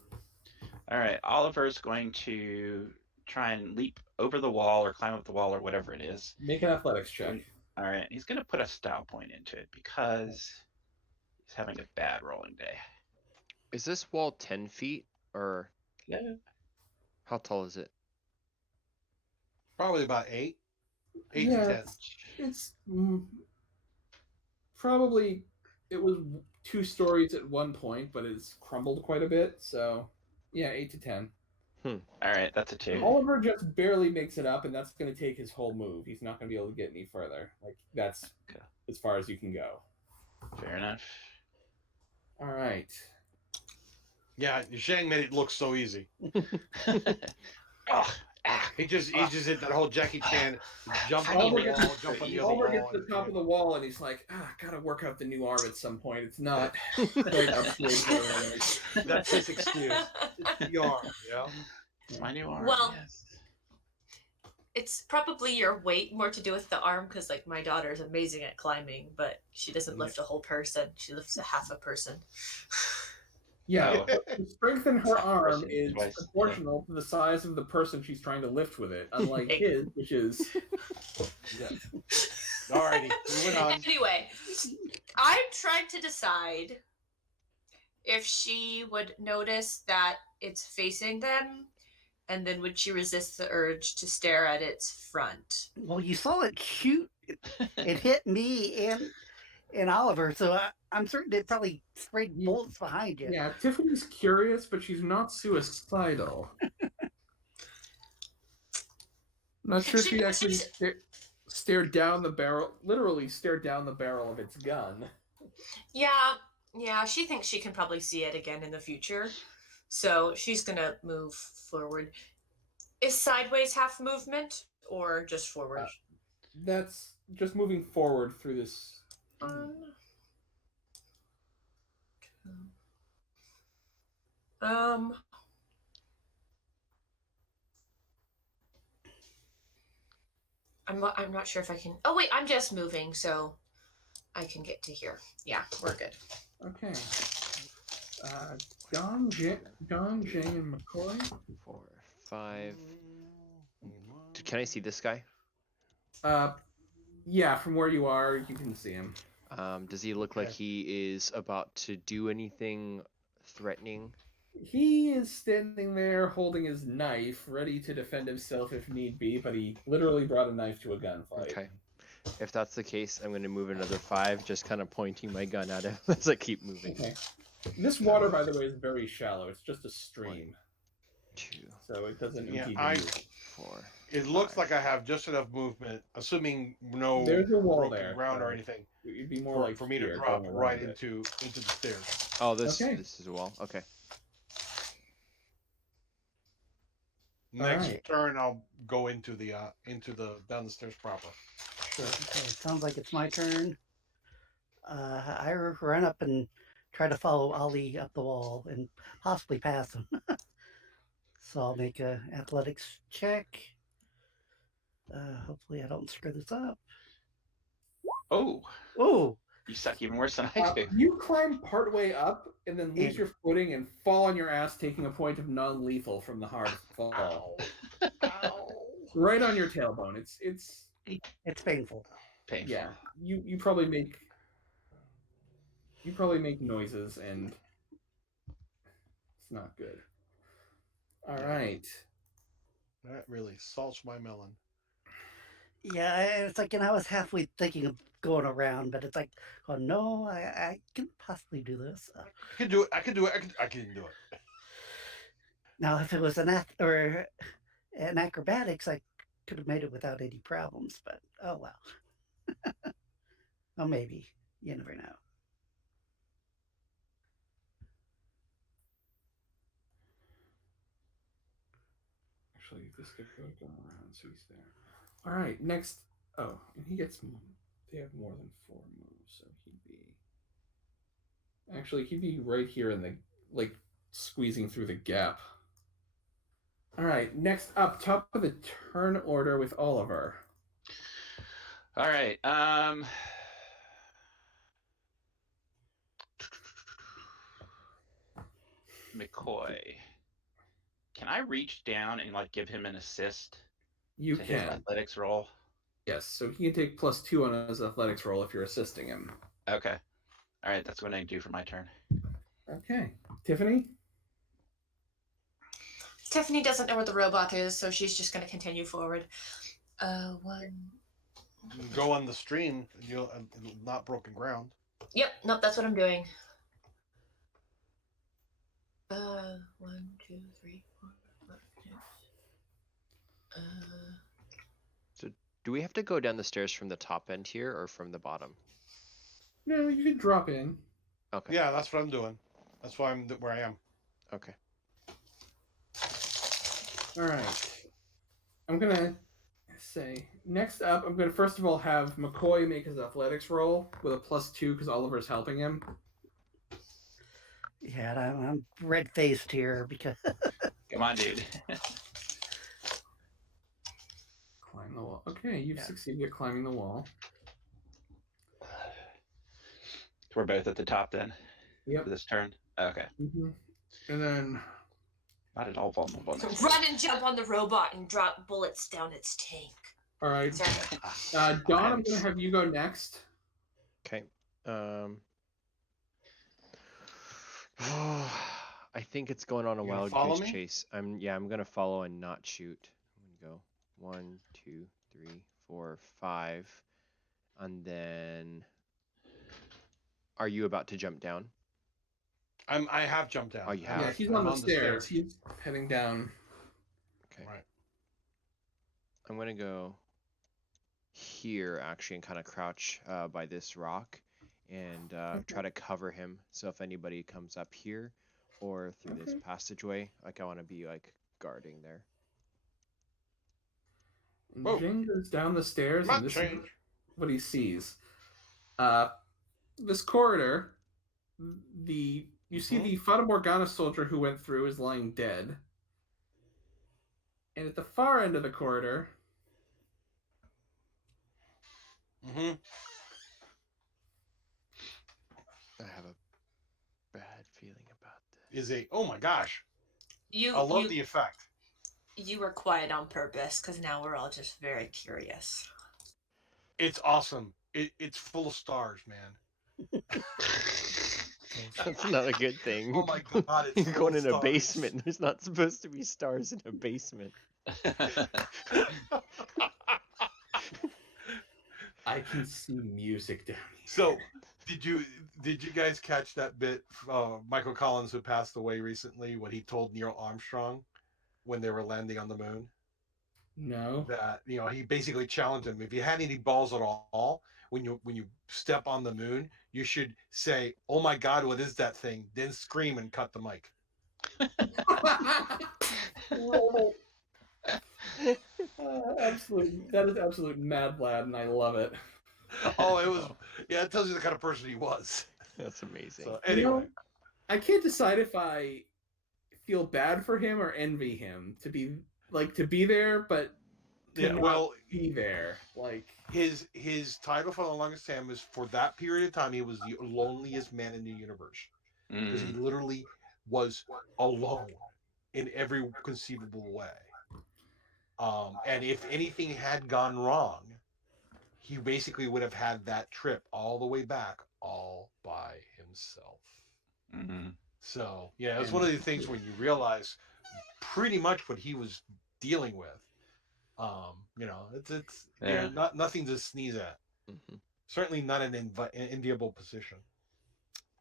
All right, Oliver's going to try and leap over the wall or climb up the wall or whatever it is. Make an athletics check. All right, he's going to put a style point into it because he's having a bad rolling day. Is this wall 10 feet or how tall is it? Probably about 8. 8 to 10. It's probably, it was 2 stories at one point, but it's crumbled quite a bit, so... Yeah, 8 to 10. All right, that's a 2. Oliver just barely makes it up, and that's going to take his whole move. He's not going to be able to get any further. Like, that's as far as you can go. Fair enough. All right. Yeah, Zheng made it look so easy. He just hit that whole Jackie Chan jump on the wall, jump on the other wall. Oliver gets to the top of the wall, and he's like, gotta work out the new arm at some point. It's not quite up to it. That's his excuse. It's the arm, yeah? It's my new arm. Well, yes. It's probably your weight more to do with the arm, because like my daughter's amazing at climbing, but she doesn't lift a whole person. She lifts a half a person. Yeah, the strength in her arm is proportional to the size of the person she's trying to lift with it, unlike his, which is... Alrighty, moving on. Anyway, I'm trying to decide if she would notice that it's facing them, and then would she resist the urge to stare at its front? Well, you saw it shoot. It hit me and Oliver, so I'm certain it probably sprayed bullets behind you. Yeah, Tiffany's curious, but she's not suicidal. I'm not sure if he actually stared down the barrel, literally stared down the barrel of its gun. Yeah, she thinks she can probably see it again in the future. So she's gonna move forward. Is sideways half movement or just forward? That's just moving forward through this. I'm not sure if I can. Oh wait, I'm just moving, so I can get to here. Yeah, we're good. Okay. Don, Zheng, and McCoy. 4, 5. Can I see this guy? Yeah, from where you are, you can see him. Does he look like he is about to do anything threatening? He is standing there holding his knife, ready to defend himself if need be, but he literally brought a knife to a gunfight. Okay. If that's the case, I'm going to move another 5, just kind of pointing my gun at him as I keep moving. Okay. This water, by the way, is very shallow. It's just a stream. 2. So it doesn't impede I, you. 4. It looks like I have just enough movement, assuming no There's a wall there, ground so or anything. It'd be more For me to drop right into the stairs. Oh, this is a wall. Okay. Next turn, I'll go into the down the stairs proper. Sure. Okay, it sounds like it's my turn. I run up and try to follow Ollie up the wall and possibly pass him. So I'll make a athletics check. Hopefully I don't screw this up. Oh. Oh. You suck even worse than I do. You climb partway up and then lose your footing and fall on your ass, taking a point of non-lethal from the hard fall. Ow. Right on your tailbone. It's painful. Painful. Yeah. You probably make noises and it's not good. All right. That really salts my melon. Yeah, it's like, I was halfway thinking of going around, but it's like, oh no, I can possibly do this. I can do it. I can do it. I can do it. Now, if it was an acrobatics, I could have made it without any problems, but oh well. Well, maybe. You never know. Actually, this could go around, so he's there. All right, next. Oh, and he gets. They have more than 4 moves, so he'd be right here in the squeezing through the gap. All right, next up, top of the turn order with Oliver. All right. McCoy. Can I reach down and give him an assist? You to can. His athletics roll. Yes, so he can take +2 on his athletics roll if you're assisting him. Okay. All right, that's what I do for my turn. Okay, Tiffany. Tiffany doesn't know where the robot is, so she's just going to continue forward. 1. Go on the stream. You'll not broken ground. Yep. Nope. That's what I'm doing. 1, 2, 3, 4, 5, 6. So do we have to go down the stairs from the top end here or from the bottom? No, you can drop in. Okay. Yeah, that's what I'm doing. That's why I'm where I am. Okay. All right. I'm going to say, next up, I'm going to first of all have McCoy make his athletics roll with a +2 because Oliver's helping him. Yeah, I'm red-faced here because... Come on, dude. Climb the wall. Okay, you've succeeded at climbing the wall. We're both at the top then? Yep. For this turn? Okay. Mm-hmm. And then... Not at all vulnerable. So run and jump on the robot and drop bullets down its tank. All right. Sorry. Don, I'm going to have you go next. Okay. I think it's going on a wild goose chase. I'm gonna follow and not shoot. I'm gonna go 1, 2, 3, 4, 5, and then. Are you about to jump down? I have jumped down. Oh, you have. Yeah, he's on the stairs. He's heading down. Okay. Right. I'm gonna go here actually and kind of crouch by this rock and try to cover him. So if anybody comes up here or through this passageway, like I want to be like guarding there. Zheng goes down the stairs, and this is what he sees. This corridor, you see the Fata Morgana soldier who went through is lying dead. And at the far end of the corridor... I have a bad feeling about this. Oh my gosh. I love the effect. You were quiet on purpose, because now we're all just very curious. It's awesome. It's full of stars, man. That's not a good thing. Oh my god, it's You're going in a basement. There's not supposed to be stars in a basement. I can see music down here. So, did you guys catch that bit? Michael Collins, who passed away recently, what he told Neil Armstrong when they were landing on the moon? No. That he basically challenged him. If you had any balls at all, when you step on the moon, you should say, "Oh my God, what is that thing?" Then scream and cut the mic. That is absolute mad lad, and I love it. Oh, it was. Yeah, it tells you the kind of person he was. That's amazing. So, anyway, I can't decide if I feel bad for him or envy him to be there, but be there. Like his title for the longest time was, for that period of time, he was the loneliest man in the universe, because he literally was alone in every conceivable way. And if anything had gone wrong, he basically would have had that trip all the way back all by himself. So yeah, it's one of the things when you realize pretty much what he was dealing with. It's nothing to sneeze at. Certainly not an enviable position.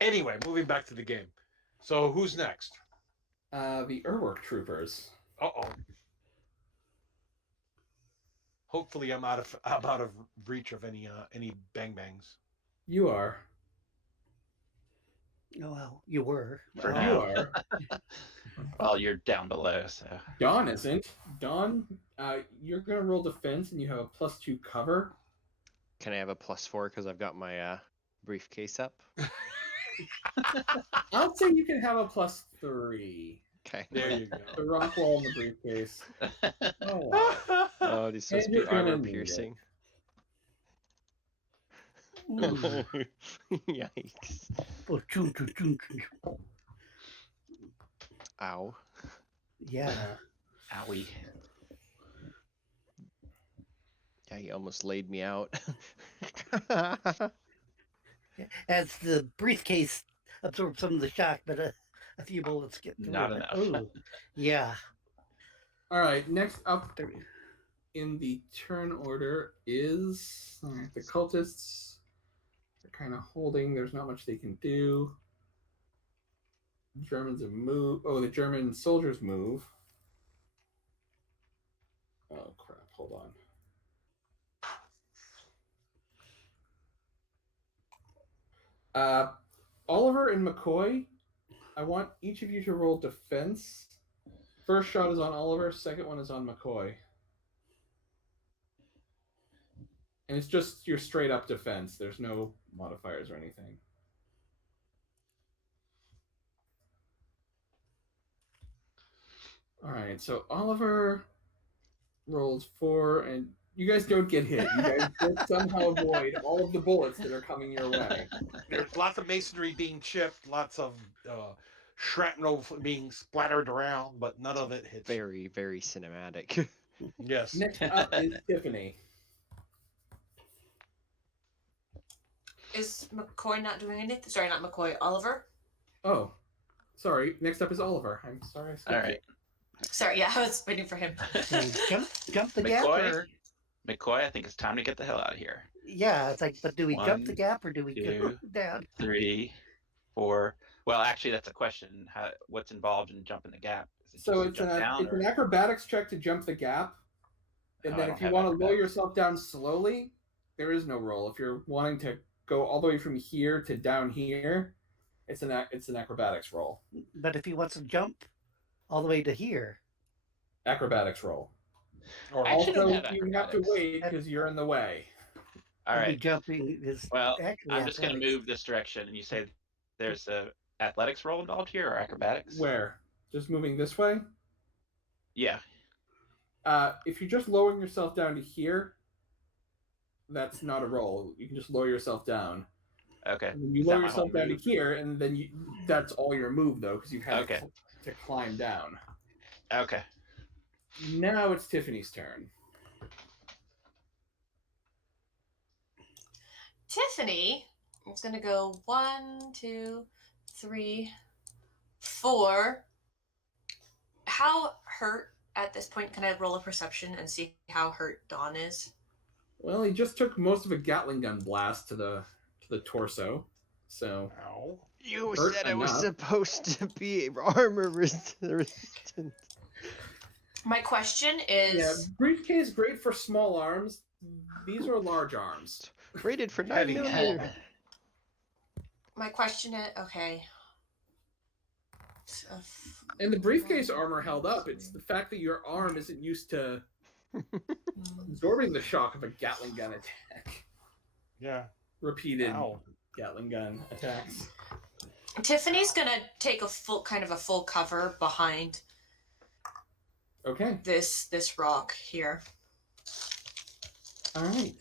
Anyway, moving back to the game. So who's next? The Urwork troopers. Uh-oh. Hopefully, I'm out of reach of any bang bangs. You are. Oh, well, you were. For now. You are. Well, you're down below, so. Dawn isn't. Dawn, you're gonna roll defense, and you have a +2 cover. Can I have a +4 because I've got my briefcase up? I'll say you can have a +3. Okay. There you go. The rock wall and the briefcase. Oh, wow. Oh, this supposed to be armor piercing. Yikes. Ow. Yeah. Owie. Yeah, he almost laid me out. As the briefcase absorbed some of the shock, but a few bullets get through. Not enough. Ooh. Yeah. All right, next up in the turn order is the cultists. They're kind of holding. There's not much they can do. The Germans have moved. Oh, the German soldiers move. Oh, crap. Hold on. Oliver and McCoy, I want each of you to roll defense. First shot is on Oliver, second one is on McCoy. And it's just your straight up defense. There's no modifiers or anything. All right, so Oliver rolls 4, and you guys don't get hit. You guys just somehow avoid all of the bullets that are coming your way. There's lots of masonry being chipped, lots of shrapnel being splattered around, but none of it hits. Very, very cinematic. Yes. Next up is Tiffany. Is McCoy not doing anything? Sorry, not McCoy. Oliver? Oh, sorry. Next up is Oliver. I'm sorry. I skipped All right. Sorry, yeah, I was waiting for him. So jump the gap? Or... McCoy, I think it's time to get the hell out of here. Yeah, it's like, but do we jump the 1, gap or do we go 2, down? 3, 4. Well, actually, that's a question. What's involved in jumping the gap? Is it So just it's jump down, an acrobatics check to jump the gap. And I then don't if you have want to lower acrobatics. yourself down slowly, there is no roll. If you're wanting to go all the way from here to down here, it's an acrobatics roll. But if he wants to jump all the way to here, Acrobatics roll. Or I actually don't Also, have you have to acrobatics. wait because you're in the way. All he'd be right. jumping is Well, actually I'm just going to athletics. move this direction, and you say there's a athletics roll involved here or acrobatics? Where? Just moving this way? Yeah. If you're just lowering yourself down to here, that's not a roll. You can just lower yourself down. Okay. And then you Is that lower my whole yourself down to move? here, and then that's all your move, though, because you've had Okay. to climb down. Okay. Now it's Tiffany's turn. Tiffany is going to go 1, 2, 3, 4. How hurt at this point? Can I roll a perception and see how hurt Dawn is? Well, he just took most of a Gatling gun blast to the torso, so. Ow. You Hurt said it was enough. supposed to be armor resistant. My question Yeah, is, briefcase great for small arms. These are large arms. Rated for 9 Heavy. millimeter. my question is, okay. And the briefcase armor held up. It's the fact that your arm isn't used to absorbing the shock of a Gatling gun attack. Yeah. Repeated Ow. Gatling gun attacks. Tiffany's gonna take a full cover behind Okay. this rock here. All right.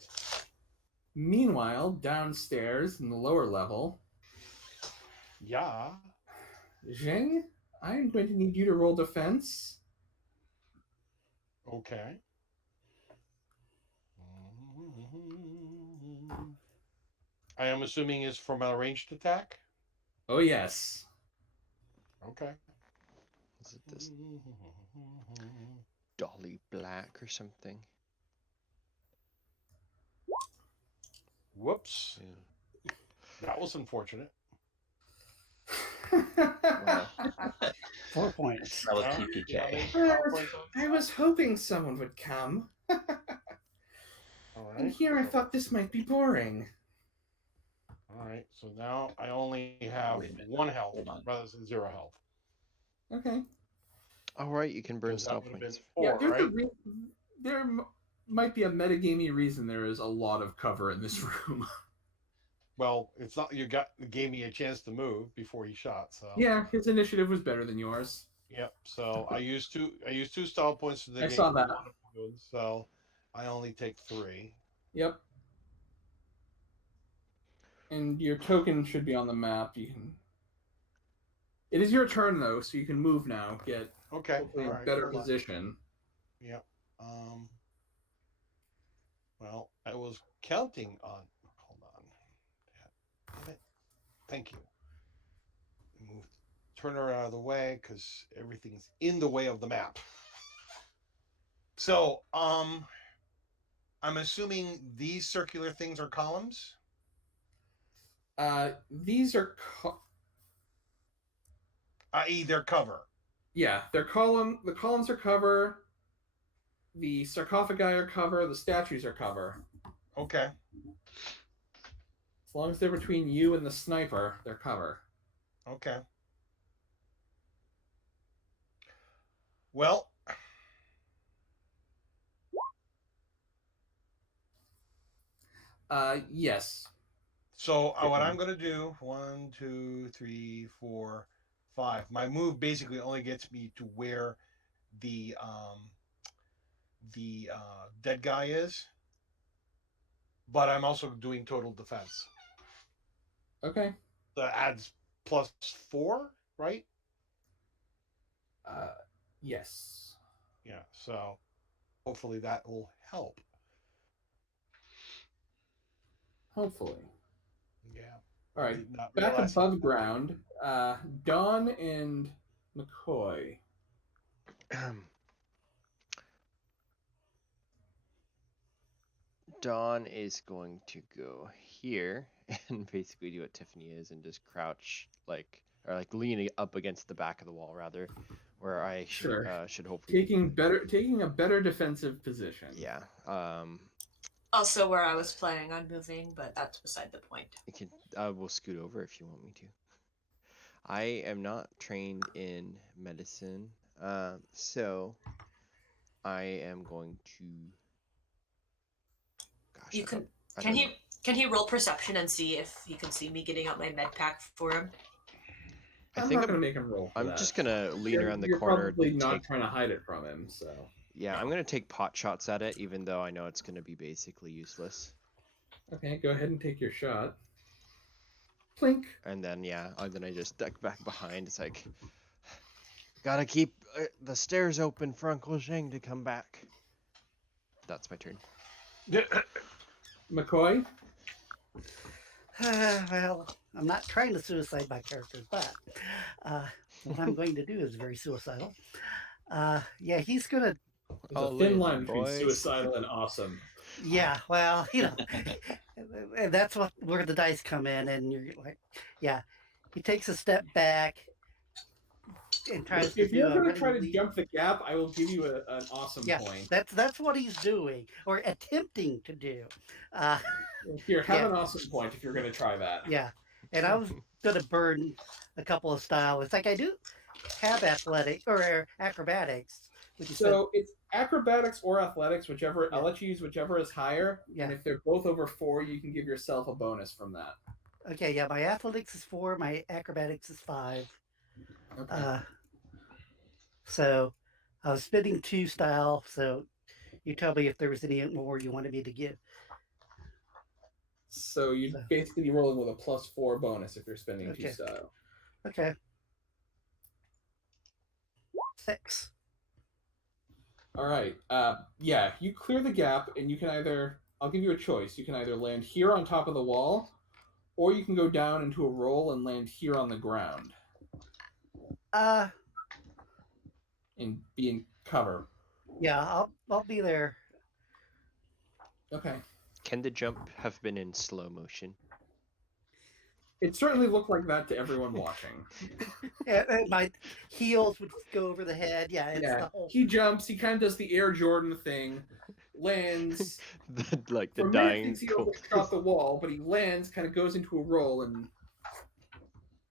Meanwhile, downstairs in the lower level, Yeah. Zheng, I'm going to need you to roll defense. Okay. I am assuming it's from a ranged attack. Oh yes. Okay. Is it this Dolly Black or something? Whoops. Yeah. That was unfortunate. Wow. 4 points. Smell of TPK. I was hoping someone would come. All And right. here I thought this might be boring. All right. So now I only have Wait a minute. 1 health Hold on. rather than 0 health. Okay. All right, you can burn Because that stall would have been points. 4, Yeah, there's right? there might be a metagamey reason there is a lot of cover in this room. Well, it's not gave me a chance to move before he shot. So Yeah, his initiative was better than yours. Yep. So I used 2 stall points to the I game. saw that. So I only take 3. Yep. And your token should be on the map. You can. It is your turn though, so you can move now. Get Okay. hopefully All a right, better hold on. position. Yep. Well, I was counting on. Hold on. Damn it. Thank you. Move. Turn her out of the way because everything's in the way of the map. So, I'm assuming these circular things are columns. These are. I.e., they're cover. Yeah, they're column. The columns are cover. The sarcophagi are cover. The statues are cover. Okay. As long as they're between you and the sniper, they're cover. Okay. Well, Yes. so what I'm going to do, 1, 2, 3, 4, 5. My move basically only gets me to where the dead guy is, but I'm also doing total defense. Okay. That adds +4, right? Yes. Yeah. So hopefully that will help. Hopefully. Yeah. All right. Did not Back realize above ground, Dawn and McCoy. Dawn is going to go here and basically do what Tiffany is and just crouch or leaning up against the back of the wall rather, where I should hopefully taking a better defensive position. Yeah. Also, where I was planning on moving, but that's beside the point. We'll scoot over if you want me to. I am not trained in medicine, so I am going to. Gosh, You can. Can he roll perception and see if he can see me getting out my med pack for him? I'm not gonna make him roll. I'm just gonna lean around the corner. You're probably not trying to hide it from him, so. Yeah, I'm gonna take pot shots at it, even though I know it's gonna be basically useless. Okay, go ahead and take your shot. Plink. And then I just duck back behind. It's like, gotta keep the stairs open for Uncle Zheng to come back. That's my turn. McCoy? Well, I'm not trying to suicide my character, but what I'm going to do is very suicidal. Yeah, he's going to... There's a thin line between suicidal and awesome. Yeah, well, and that's where the dice come in, and you're like, yeah, he takes a step back and tries to. If you're going to try to jump the gap, I will give you an awesome point. That's what he's doing or attempting to do. Here, have an awesome point if you're going to try that. Yeah, and I was going to burn a couple of styles. It's like I do have athletic or acrobatics. So it's acrobatics or athletics, whichever. I'll let you use whichever is higher. Yeah. And if they're both over 4, you can give yourself a bonus from that. Okay, yeah, my athletics is 4, my acrobatics is 5. Okay. So I was spending 2 style, so you tell me if there was any more you wanted me to give. So you'd basically be rolling with a +4 bonus if you're spending 2 style. Okay. 6. All right. Yeah, you clear the gap, and you can either... I'll give you a choice. You can either land here on top of the wall, or you can go down into a roll and land here on the ground. And be in cover. Yeah, I'll be there. Okay. Can the jump have been in slow motion? It certainly looked like that to everyone watching. And my heels would go over the head. Yeah, the whole... He jumps. He kind of does the Air Jordan thing, lands. the for dying. He almost shot the wall, but he lands, kind of goes into a roll, and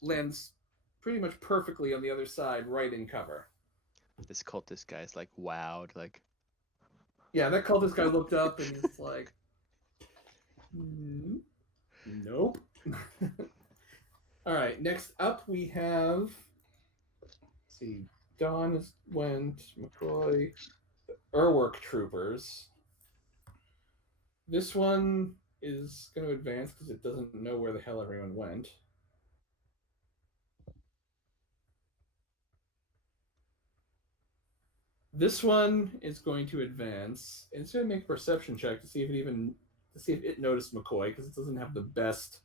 lands pretty much perfectly on the other side, right in cover. This cultist guy's like wowed, like. Yeah, that cultist guy looked up and he's like, nope. All right, next up we have, let's see, Dawn went, McCoy, the Urwerk Troopers. This one is going to advance because it doesn't know where the hell everyone went. This one is going to advance, and it's going to make a perception check to see if it noticed McCoy, because it doesn't have the best.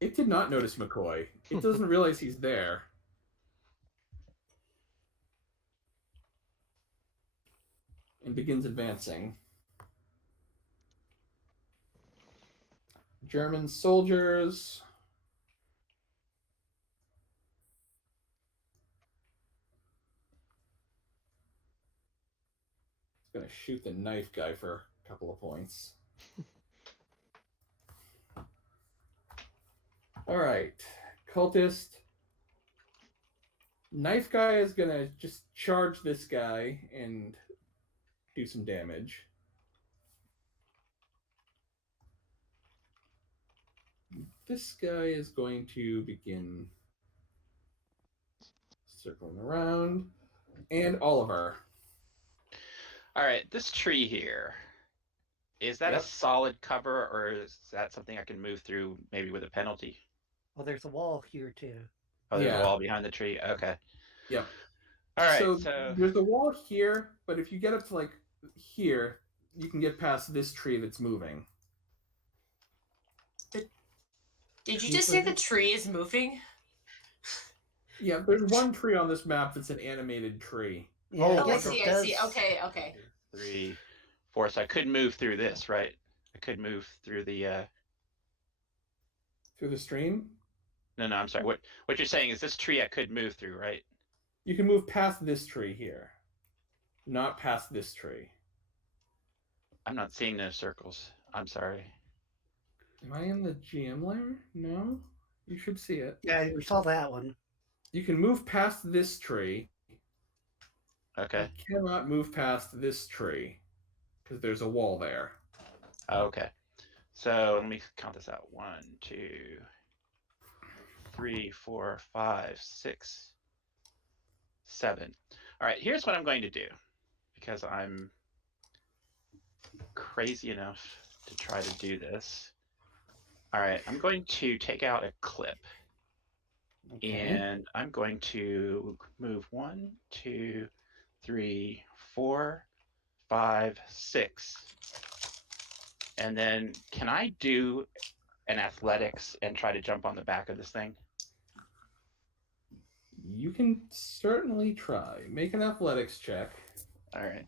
It did not notice McCoy. It doesn't realize he's there. And begins advancing. German soldiers. Gonna shoot the knife guy for a couple of points. All right, cultist. Knife guy is gonna just charge this guy and do some damage. This guy is going to begin circling around, and Oliver. All right, this tree here, is that a solid cover, or is that something I can move through maybe with a penalty? Well, there's a wall here too. Oh, there's a wall behind the tree. Okay. Yep. All right. So there's the wall here, but if you get up to like here, you can get past this tree that's moving. Did you just say the tree is moving? Yeah, there's one tree on this map that's an animated tree. Yeah, I see. Okay. 3, 4, so I could move through this, right? I could move through the Through the stream? No, I'm sorry. What you're saying is this tree I could move through, right? You can move past this tree here. Not past this tree. I'm not seeing those circles. I'm sorry. Am I in the GM layer? No? You should see it. Yeah, we saw that one. You can move past this tree. Okay. You cannot move past this tree because there's a wall there. Okay. So let me count this out. 1, 2, 3, 4, 5, 6, 7. All right, here's what I'm going to do because I'm crazy enough to try to do this. All right, I'm going to take out a clip. Okay. And I'm going to move 1, 2, 3, 4, 5, 6. And then can I do an athletics and try to jump on the back of this thing? You can certainly try. Make an athletics check. All right.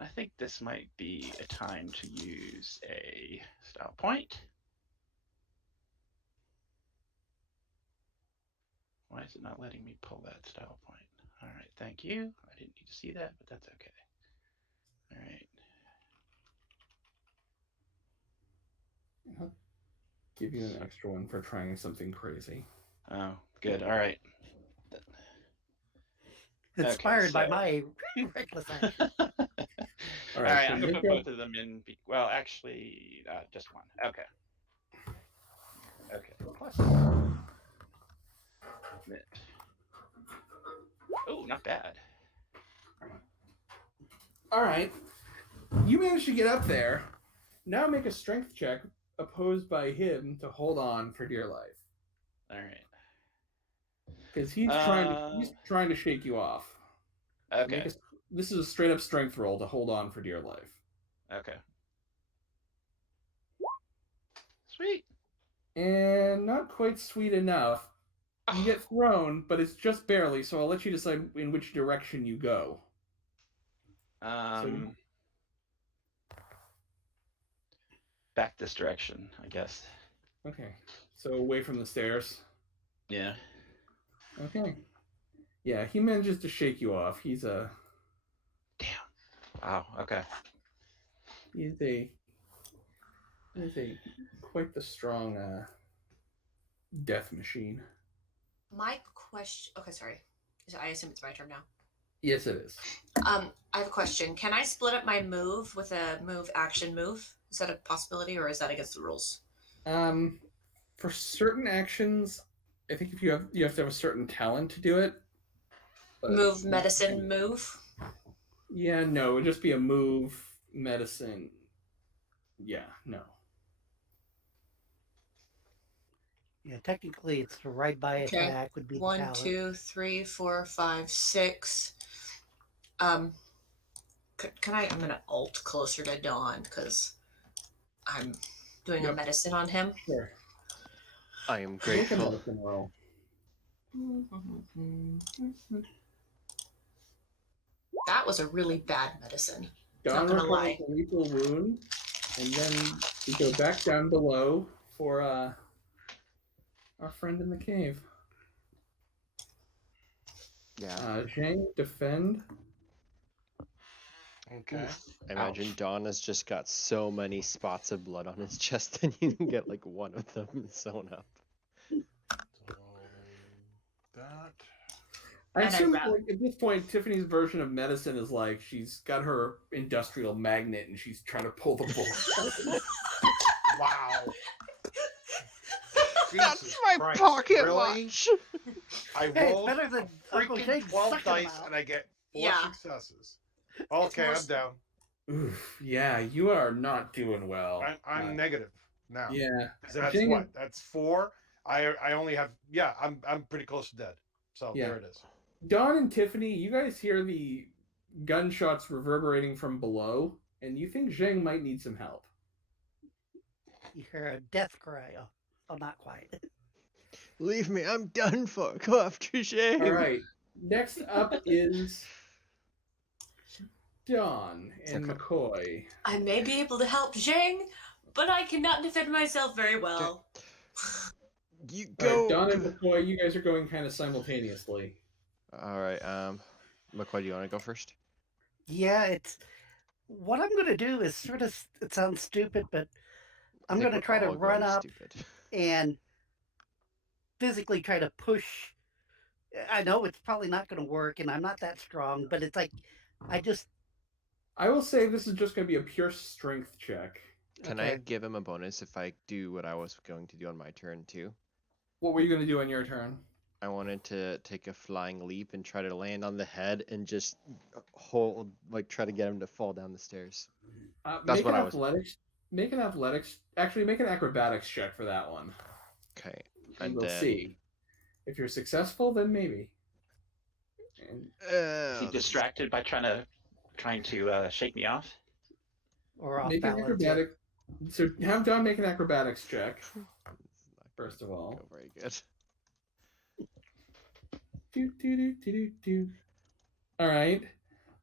I think this might be a time to use a style point. Why is it not letting me pull that style point? All right, thank you. I didn't need to see that, but that's okay. All right. I'll give you an extra one for trying something crazy. Oh, good. All right. Inspired by my reckless action. All right, I'm going to put both of them in. Well, actually, just one. Okay. Okay. Plus. Oh, not bad. All right. You managed to get up there. Now make a strength check opposed by him to hold on for dear life. All right. Because he's trying to shake you off. Okay. This is a straight up strength roll to hold on for dear life. Okay. Sweet. And not quite sweet enough. You get thrown, but it's just barely, so I'll let you decide in which direction you go. Back this direction, I guess. Okay. So away from the stairs? Yeah. Okay. Yeah, he manages to shake you off. He's a... Damn. Wow, okay. He's a quite the strong death machine. My question... Okay, sorry. I assume it's my turn now. Yes, it is. I have a question. Can I split up my move with a move, action, move? Is that a possibility, or is that against the rules? For certain actions, I think if you have to have a certain talent to do it. Move, medicine, move? Yeah, no, it would just be a move, medicine. Yeah, no. Yeah, technically it's the right by attack would be 1, 2, 3, 4, 5, 6. Can I? I'm gonna alt closer to Dawn because I'm doing a medicine on him. Sure. I am grateful. That was a really bad medicine. Dawn not gonna lie. A lethal wound, and then we go back down below for our friend in the cave. Yeah. Zheng, defend. Okay. I imagine Dawn has just got so many spots of blood on his chest that you can get like one of them sewn up. So that. I assume like, at this point, Tiffany's version of medicine is like she's got her industrial magnet and she's trying to pull the bull. Wow. That's my pocket watch. I rolled freaking 12 dice and I get 4 successes. Okay, I'm down. Oof, yeah, you are not doing well. I'm negative now. Yeah. That's what? That's 4. I only have I'm pretty close to dead. So there it is. Dawn and Tiffany, you guys hear the gunshots reverberating from below, and you think Zheng might need some help. You hear a death cry. Oh, not quite. Leave me, I'm done for. Go after Zheng. All right. Next up is Dawn and McCoy. I may be able to help Zheng, but I cannot defend myself very well. You go. Right, Dawn and McCoy, you guys are going kind of simultaneously. All right. McCoy, do you want to go first? Yeah, it's what I'm going to do is sort of. It sounds stupid, but I'm going to try to run up and physically try to push. I know it's probably not going to work, and I'm not that strong, but it's like I will say this is just going to be a pure strength check. Can I give him a bonus if I do what I was going to do on my turn too? What were you going to do on your turn? I wanted to take a flying leap and try to land on the head and just try to get him to fall down the stairs. That's what I was. Make an athletics. Actually, make an acrobatics check for that one. Okay. And we'll see. If you're successful, then maybe. Is he distracted by trying to shake me off? Or off make an acrobatic. So have Don make an acrobatics check. First of all. Very good. All right.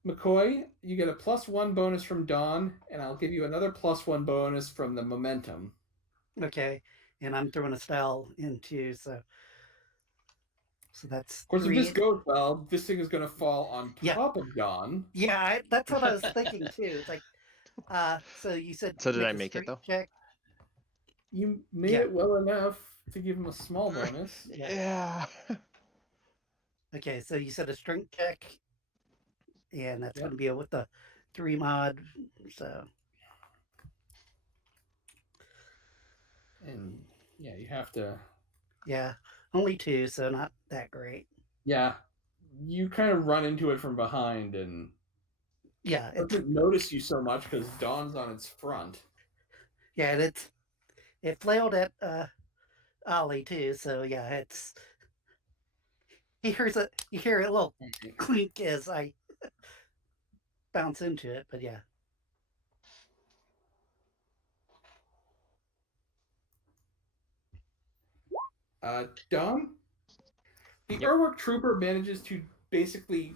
McCoy, you get a +1 bonus from Dawn, and I'll give you another +1 bonus from the momentum. Okay. And I'm throwing a spell into, so that's. Of course, 3. If this goes well, this thing is going to fall on top of Dawn. Yeah, that's what I was thinking too. It's like, so you said. So did I make it though? Check. You made it well enough to give him a small bonus. Yeah. Okay, so you said a strength check, and that's going to be with the 3 mod. So. And yeah, you have to. Yeah, only 2, so not that great. Yeah, you kind of run into it from behind, and it doesn't notice you so much because Dawn's on its front. Yeah, and it flailed at Ollie too, so yeah, it's. You hear a little clink as I bounce into it, but yeah. Dawn? The Urwerk Trooper manages to basically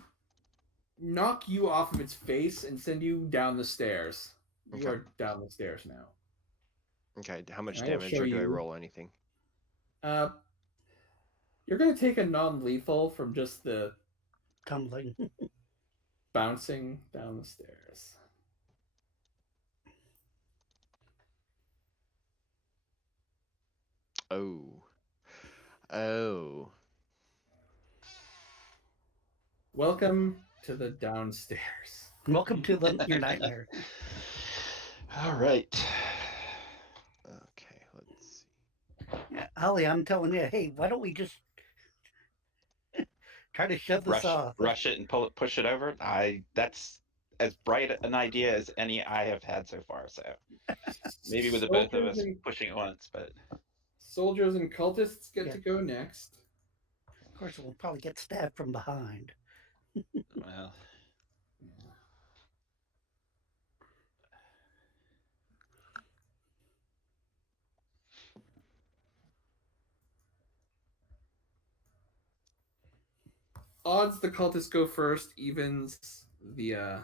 knock you off of its face and send you down the stairs. You are down the stairs now. Okay, how much damage, or do I roll anything? You're going to take a non-lethal from just the tumbling, bouncing down the stairs. Oh. Welcome to the downstairs. Welcome to your nightmare. All right. Okay, let's see. Yeah, Ollie, I'm telling you, hey, why don't we just try to shove this off? Rush it and push it over. That's as bright an idea as any I have had so far. So maybe with the both of us pushing at once, but soldiers and cultists get to go next. Of course, we'll probably get stabbed from behind. Well. Odds the cultists go first, evens the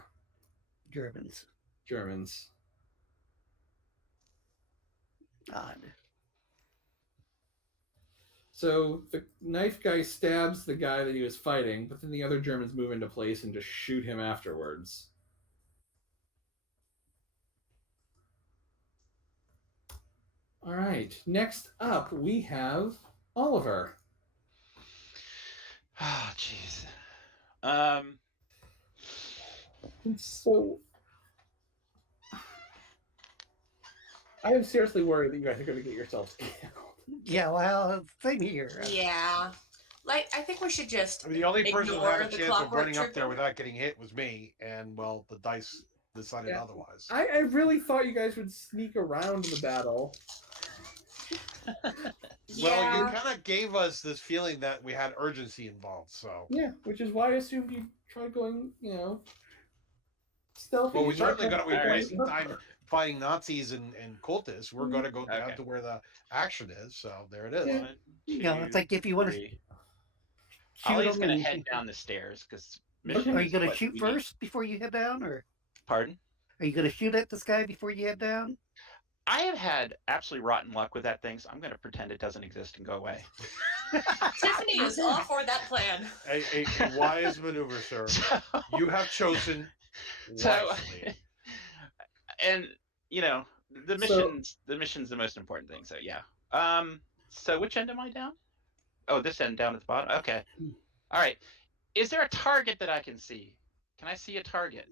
Germans. Odd. So the knife guy stabs the guy that he was fighting, but then the other Germans move into place and just shoot him afterwards. All right. Next up, we have Oliver. Oh, jeez. So I am seriously worried that you guys are going to get yourselves killed. Yeah, well, same here. Yeah. Like, I think we should just. The only person who had a chance of running up there without getting hit was me, and, well, the dice decided otherwise. I really thought you guys would sneak around the battle. Well, you kind of gave us this feeling that we had urgency involved, so. Yeah, which is why I assumed you tried going, stealthy. Well, we certainly got to be wasting time fighting Nazis and cultists. We're going to go down to where the action is, so there it is. Yeah. It's like if you want to shoot Ollie's going to head down the stairs because. Are you going to shoot first before you head down, or? Pardon? Are you going to shoot at this guy before you head down? I have had absolutely rotten luck with that thing, so I'm going to pretend it doesn't exist and go away. Tiffany is all for that plan. A wise maneuver, sir. You have chosen wisely. And the mission's the most important thing. So yeah. So which end am I down? Oh, this end down at the bottom. Okay. All right. Is there a target that I can see? Can I see a target?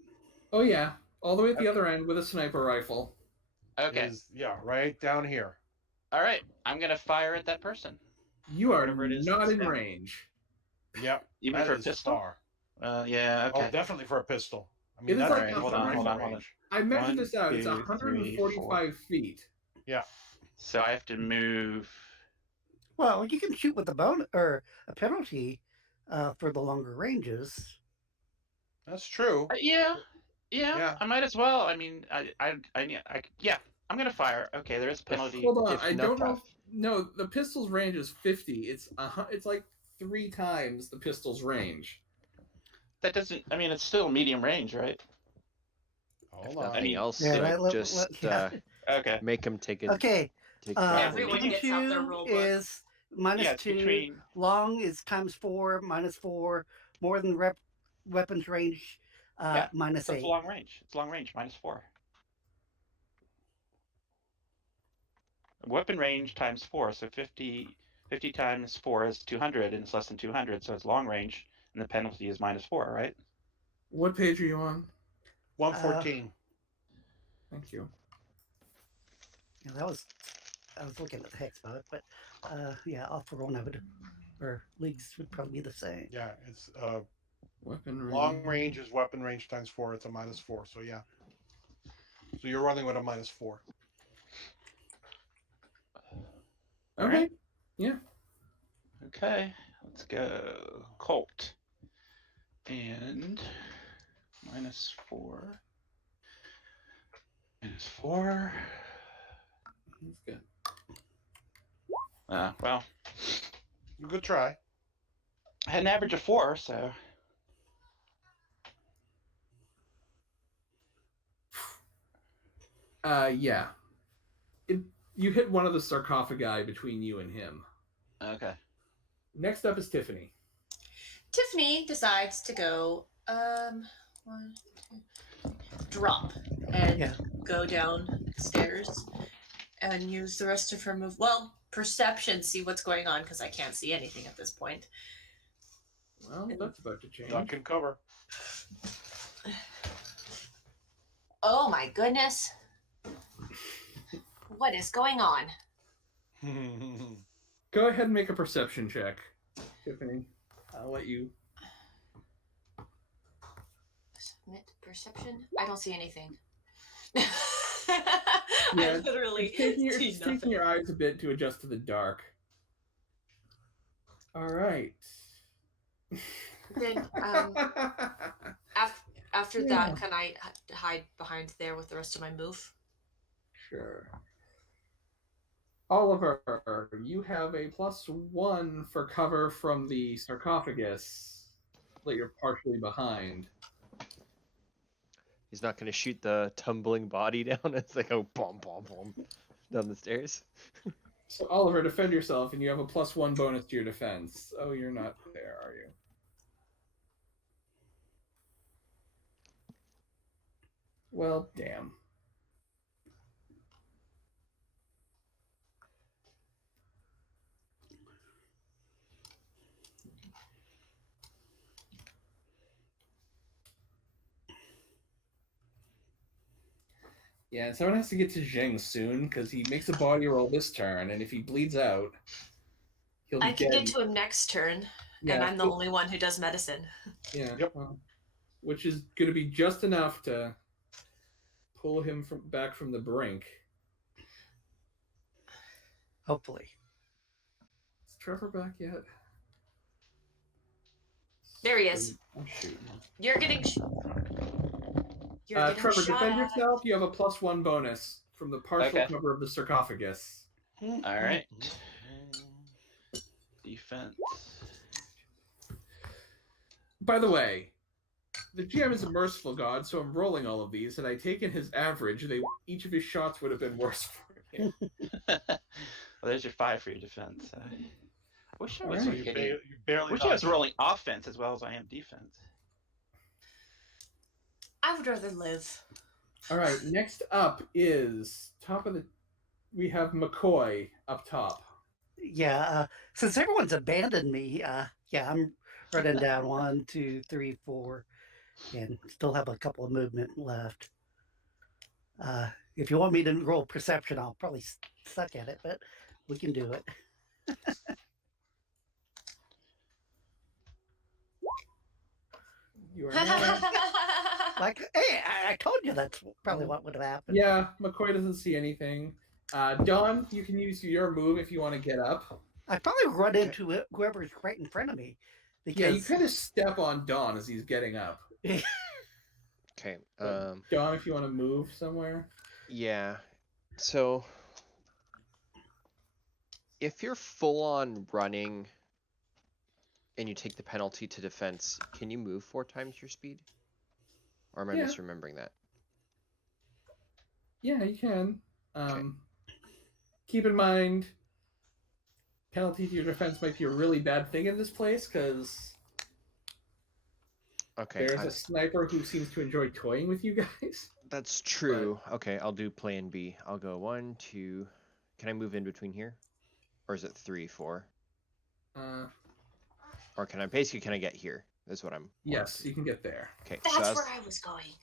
Oh yeah, all the way at the other end with a sniper rifle. Okay. Right down here. All right. I'm gonna fire at that person. You are not in range. Yep. Even for a pistol? Yeah. Okay. Oh, definitely for a pistol. I It mean, is that's like hold on. I measured 1, this out. It's 2, 145 feet. Yeah. So I have to move. Well, you can shoot with a bonus or a penalty for the longer ranges. That's true. Yeah. I might as well. I mean, yeah. I'm gonna fire. Okay, there is a penalty. Hold on, I don't know. No, the pistol's range is 50. It's like 3 times the pistol's range. That doesn't. I mean, it's still medium range, right? Hold Nothing on. I mean, else. Yeah, Okay. Make him take it. Okay. Everyone gets out their Two rule book. is minus 2. Between. Long is times 4, minus 4. More than weapons range, minus 8. It's long range. It's long range, minus 4. Weapon range times 4, so 50 times 4 is 200, and it's less than 200, so it's long range, and the penalty is minus 4, right? What page are you on? 114. Thank you. Yeah, I was looking at the hex about it, but all for one of it, or leagues would probably be the same. Yeah, it's Weapon range. long range is weapon range times 4. It's a minus 4. So yeah. So you're running with a minus 4. Okay. Right. Yeah. Okay, let's go. Colt. And minus 4. Minus 4. That's good. Well. Good try. I had an average of 4, so. Yeah. You hit one of the sarcophagi between you and him. Okay. Next up is Tiffany. Tiffany decides to go drop and go downstairs and use the rest of her move. Well, perception, see what's going on because I can't see anything at this point. Well, that's about to change. Duck and cover. Oh my goodness. What is going on? Go ahead and make a perception check, Tiffany. I'll let you. Submit perception? I don't see anything. I literally it's taking your eyes a bit to adjust to the dark. All right. Then, after that, can I hide behind there with the rest of my move? Sure. Oliver, you have a +1 for cover from the sarcophagus that you're partially behind. He's not going to shoot the tumbling body down. It's like, oh, boom, boom, boom, down the stairs. So, Oliver, defend yourself, and you have a +1 bonus to your defense. Oh, you're not there, are you? Well, damn. Yeah, someone has to get to Zheng soon, because he makes a body roll this turn, and if he bleeds out, he'll be I can dead. get to him next turn, Yeah, and I'm the only one who does medicine. Yeah, Yep. well, which is going to be just enough to pull him back from the brink. Hopefully. Is Trevor back yet? There he is. I'm shooting. You're getting Trevor, shot defend at. yourself. You have a +1 bonus from the partial cover of the sarcophagus. All right. Defense. By the way, the GM is a merciful god, so I'm rolling all of these, and I take in his average. Each of his shots would have been worse for him. Well, there's your 5 for your defense. I wish I was So Alright. you barely wish I was dodged. rolling offense as well as I am defense. I would rather live. All right, next up is we have McCoy up top. Yeah, since everyone's abandoned me, yeah, I'm running down 1, 2, 3, 4, and still have a couple of movement left. If you want me to roll perception, I'll probably suck at it, but we can do it. You are not... Like, hey, I told you that's probably what would have happened. Yeah, McCoy doesn't see anything. Dawn, you can use your move if you want to get up. I probably run into it, whoever's right in front of me. Because... Yeah, you kind of step on Dawn as he's getting up. Okay. Dawn, if you want to move somewhere. Yeah. So if you're full on running and you take the penalty to defense, can you move 4 times your speed? Or am I misremembering that? Yeah, you can. Okay. Keep in mind, penalty to your defense might be a really bad thing in this place, because there's a sniper who seems to enjoy toying with you guys. That's true. But... Okay, I'll do plan B. I'll go 1, 2... Can I move in between here? Or is it 3, 4? Or can I get here? That's what I'm... Yes, you can get there. Okay, That's where I was going.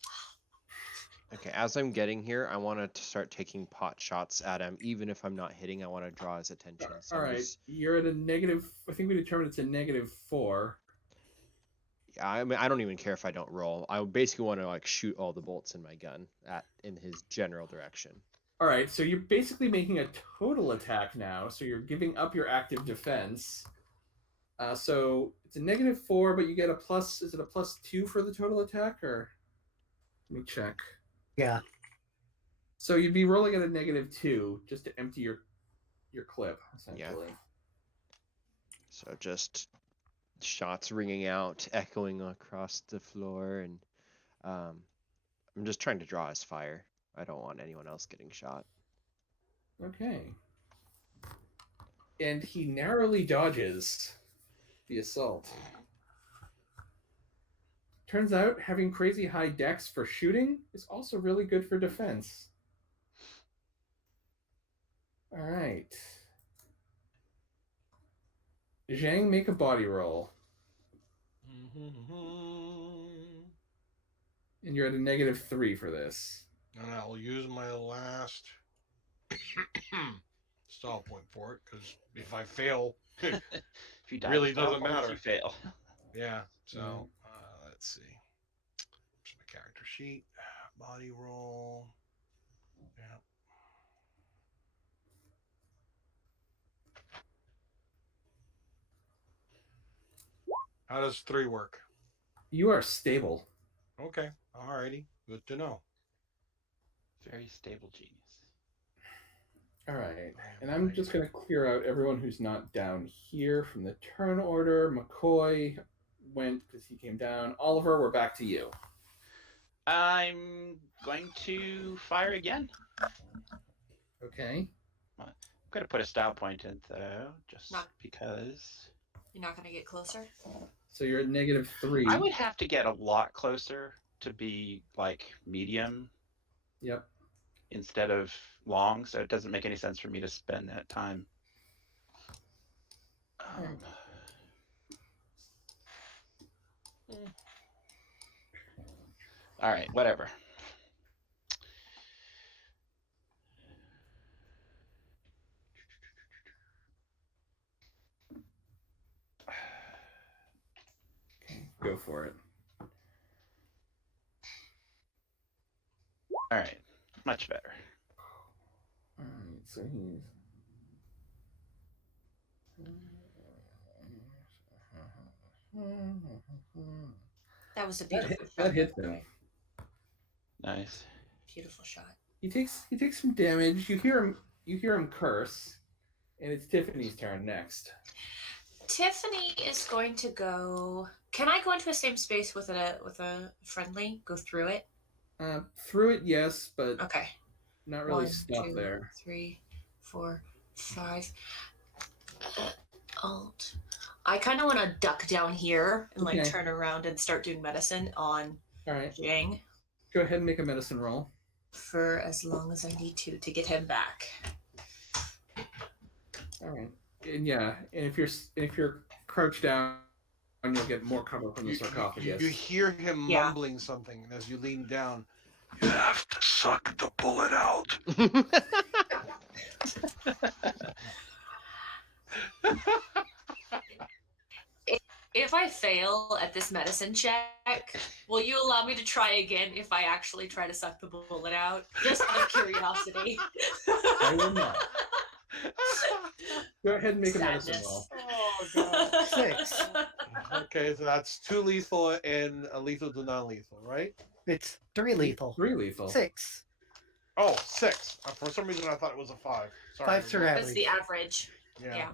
Okay, as I'm getting here, I want to start taking pot shots at him. Even if I'm not hitting, I want to draw his attention. So all right, you're at a negative... I think we determined it's a -4. Yeah, I mean, I don't even care if I don't roll. I basically want to like shoot all the bolts in my gun in his general direction. All right, so you're basically making a total attack now. So you're giving up your active defense. So it's a -4, but you get a plus. Is it a +2 for the total attack, or let me check? Yeah. So you'd be rolling at a -2 just to empty your clip, essentially. Yeah. So just shots ringing out, echoing across the floor, and I'm just trying to draw his fire. I don't want anyone else getting shot. Okay. And he narrowly dodges the assault. Turns out having crazy high dex for shooting is also really good for defense. All right. Zheng, make a body roll. And you're at a -3 for this. And I'll use my last stall point for it, because if I fail, if you die, really doesn't matter. You fail. Yeah. So let's see. Here's my character sheet. Body roll. Yeah. How does 3 work? You are stable. Okay. Alrighty. Good to know. Very stable genius. All right. And I'm just going to clear out everyone who's not down here from the turn order. McCoy went because he came down. Oliver, we're back to you. I'm going to fire again. Okay. I'm going to put a style point in, though, just because. You're not going to get closer? So you're at -3. I would have to get a lot closer to be, like, medium. Yep. Instead of long, so it doesn't make any sense for me to spend that time. All right, whatever. Okay, go for it. All right, much better. All right, so he's... That was a beautiful shot. That hits him. Nice. Beautiful shot. He takes some damage. You hear him curse, and it's Tiffany's turn next. Tiffany is going to go Can I go into the same space with a friendly? Go through it? Through it, yes, but Okay. not really 1, stuck 2, there. 3, 4, 5. Alt. I kind of want to duck down here and like turn around and start doing medicine on Zheng. Go ahead and make a medicine roll. For as long as I need to get him back. All right. And yeah, and if you're crouched down, you'll get more cover from the sarcophagus. You hear him mumbling something, and as you lean down, you have to suck the bullet out. If I fail at this medicine check, will you allow me to try again if I actually try to suck the bullet out? Just out of curiosity. I will not. Go ahead and make a medicine roll. Oh, God. 6. Okay, so that's 2 lethal and a lethal to non-lethal, right? It's 3 lethal. 3 lethal. 6. Oh, 6. For some reason, I thought it was a 5. Sorry. 5's your average. That's the average. Yeah.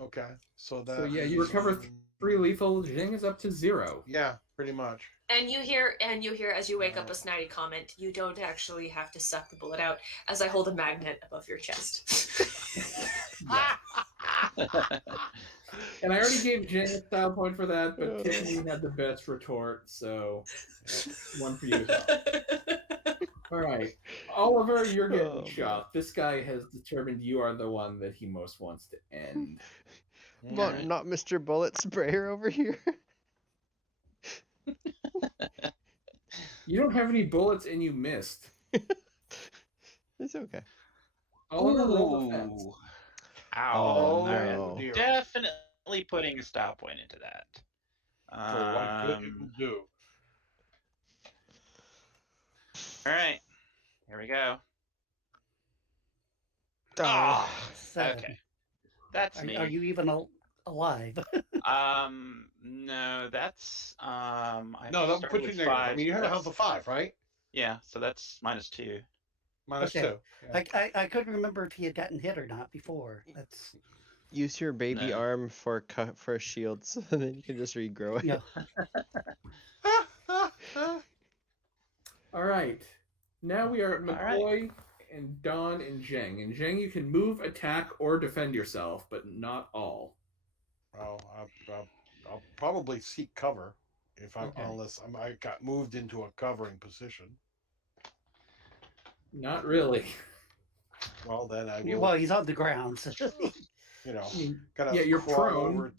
Okay. So that. So yeah, you recover 3 lethal. Zheng is up to 0. Yeah, pretty much. And you hear as you wake up a snidey comment, you don't actually have to suck the bullet out, as I hold a magnet above your chest. And I already gave Zheng a style point for that, but Tiffany had the best retort, so one for you as well. All right. Oliver, you're getting shot. This guy has determined you are the one that he most wants to end. Not Mr. Bullet Sprayer over here. You don't have any bullets and you missed. It's okay. Oliver, roll defense. Ow. No. Dear. Definitely putting a style point into that. What good you can do. All right. Here we go. Ah. 7. Okay. That's me. Are you even alive? No, that's No, that puts you negative. I mean, you had a health of 5, right? Yeah, so that's -2. -2. Yeah. I couldn't remember if he had gotten hit or not before. That's Use your baby arm for shields, and then you can just regrow it. yeah. All right. Now we are at McCoy and Don and Zheng. And Zheng, you can move, attack, or defend yourself, but not all. Well, I'll probably seek cover unless I got moved into a covering position. Not really. Well, then I will. Well, he's on the ground. So. You're crawl prone. over.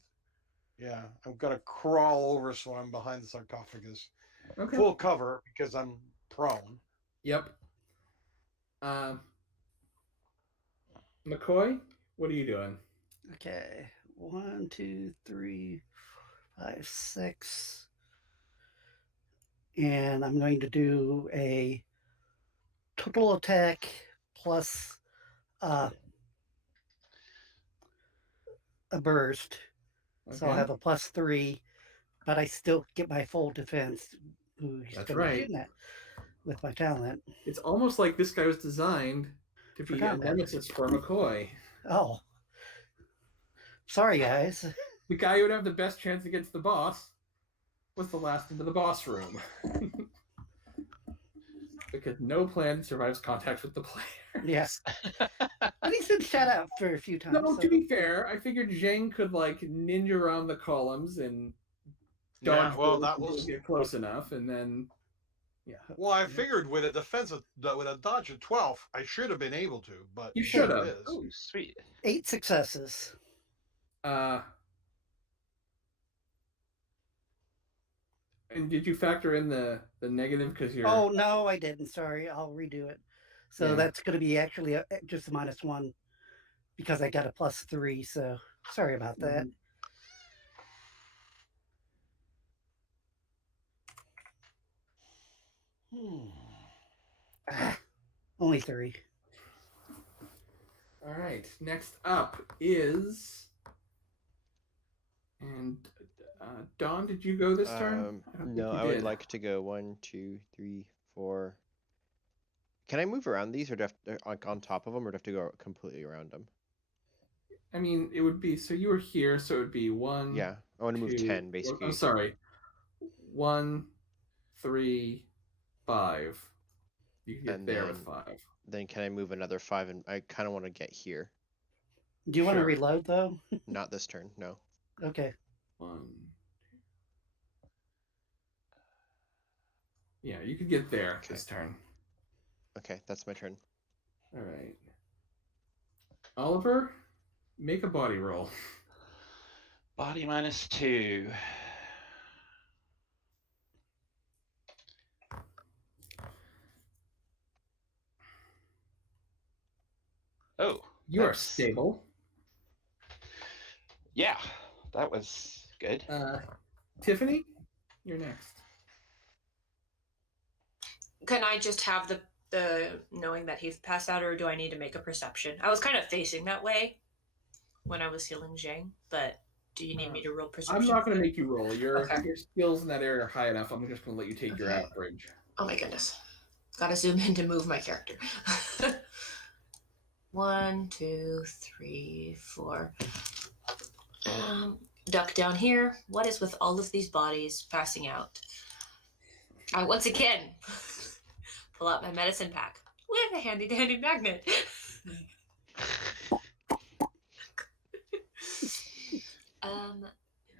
Yeah, I'm gonna crawl over so I'm behind the sarcophagus. Okay. Full cover because I'm prone. Yep. McCoy, what are you doing? Okay. 1, 2, 3, 5, 6. And I'm going to do a total attack plus a burst. Okay. So I'll have a +3, but I still get my full defense. That's right. Shooting at with my talent. It's almost like this guy was designed to be a nemesis for McCoy. Oh. Sorry, guys. The guy who would have the best chance against the boss was the last into the boss room. Because no plan survives contact with the player. Yes. But he's been shut out for a few times. No, to be fair, I figured Zheng could like ninja around the columns and dodge. Yeah, well, that was get close enough, and then Well, I figured with a defense with a dodge of 12, I should have been able to, but you should have. Oh, sweet. 8 successes. And did you factor in the negative because you're? Oh no, I didn't. Sorry, I'll redo it. So that's going to be actually just a -1 because I got a +3. So sorry about that. Only 3. All right. Next up is, and Don, did you go this turn? No, I would like to go 1, 2, 3, 4. Can I move around these, or do I have to, like on top of them, or do I have to go completely around them? I mean, it would be so you were here, so it would be 1. Yeah, I want to move 10 basically. I'm sorry, 1, 3, 5. You can get And there then, with 5. Then can I move another 5? And I kind of want to get here. Do you want to Sure. reload though? Not this turn, no. Okay. 1. Yeah, you could get there this turn. Okay, that's my turn. All right. Oliver, make a body roll. Body -2. Oh. You are stable. Yeah, that was good. Tiffany, you're next. Can I just have the knowing that he's passed out, or do I need to make a perception? I was kind of facing that way when I was healing Zheng, but do you need me to roll perception? I'm not going to make you roll. Your Okay. skills in that area are high enough. I'm just going to let you take your Okay. average. Oh my goodness. Gotta zoom in to move my character. 1, 2, 3, 4. Duck down here. What is with all of these bodies passing out? I once again pull out my medicine pack with a handy dandy magnet.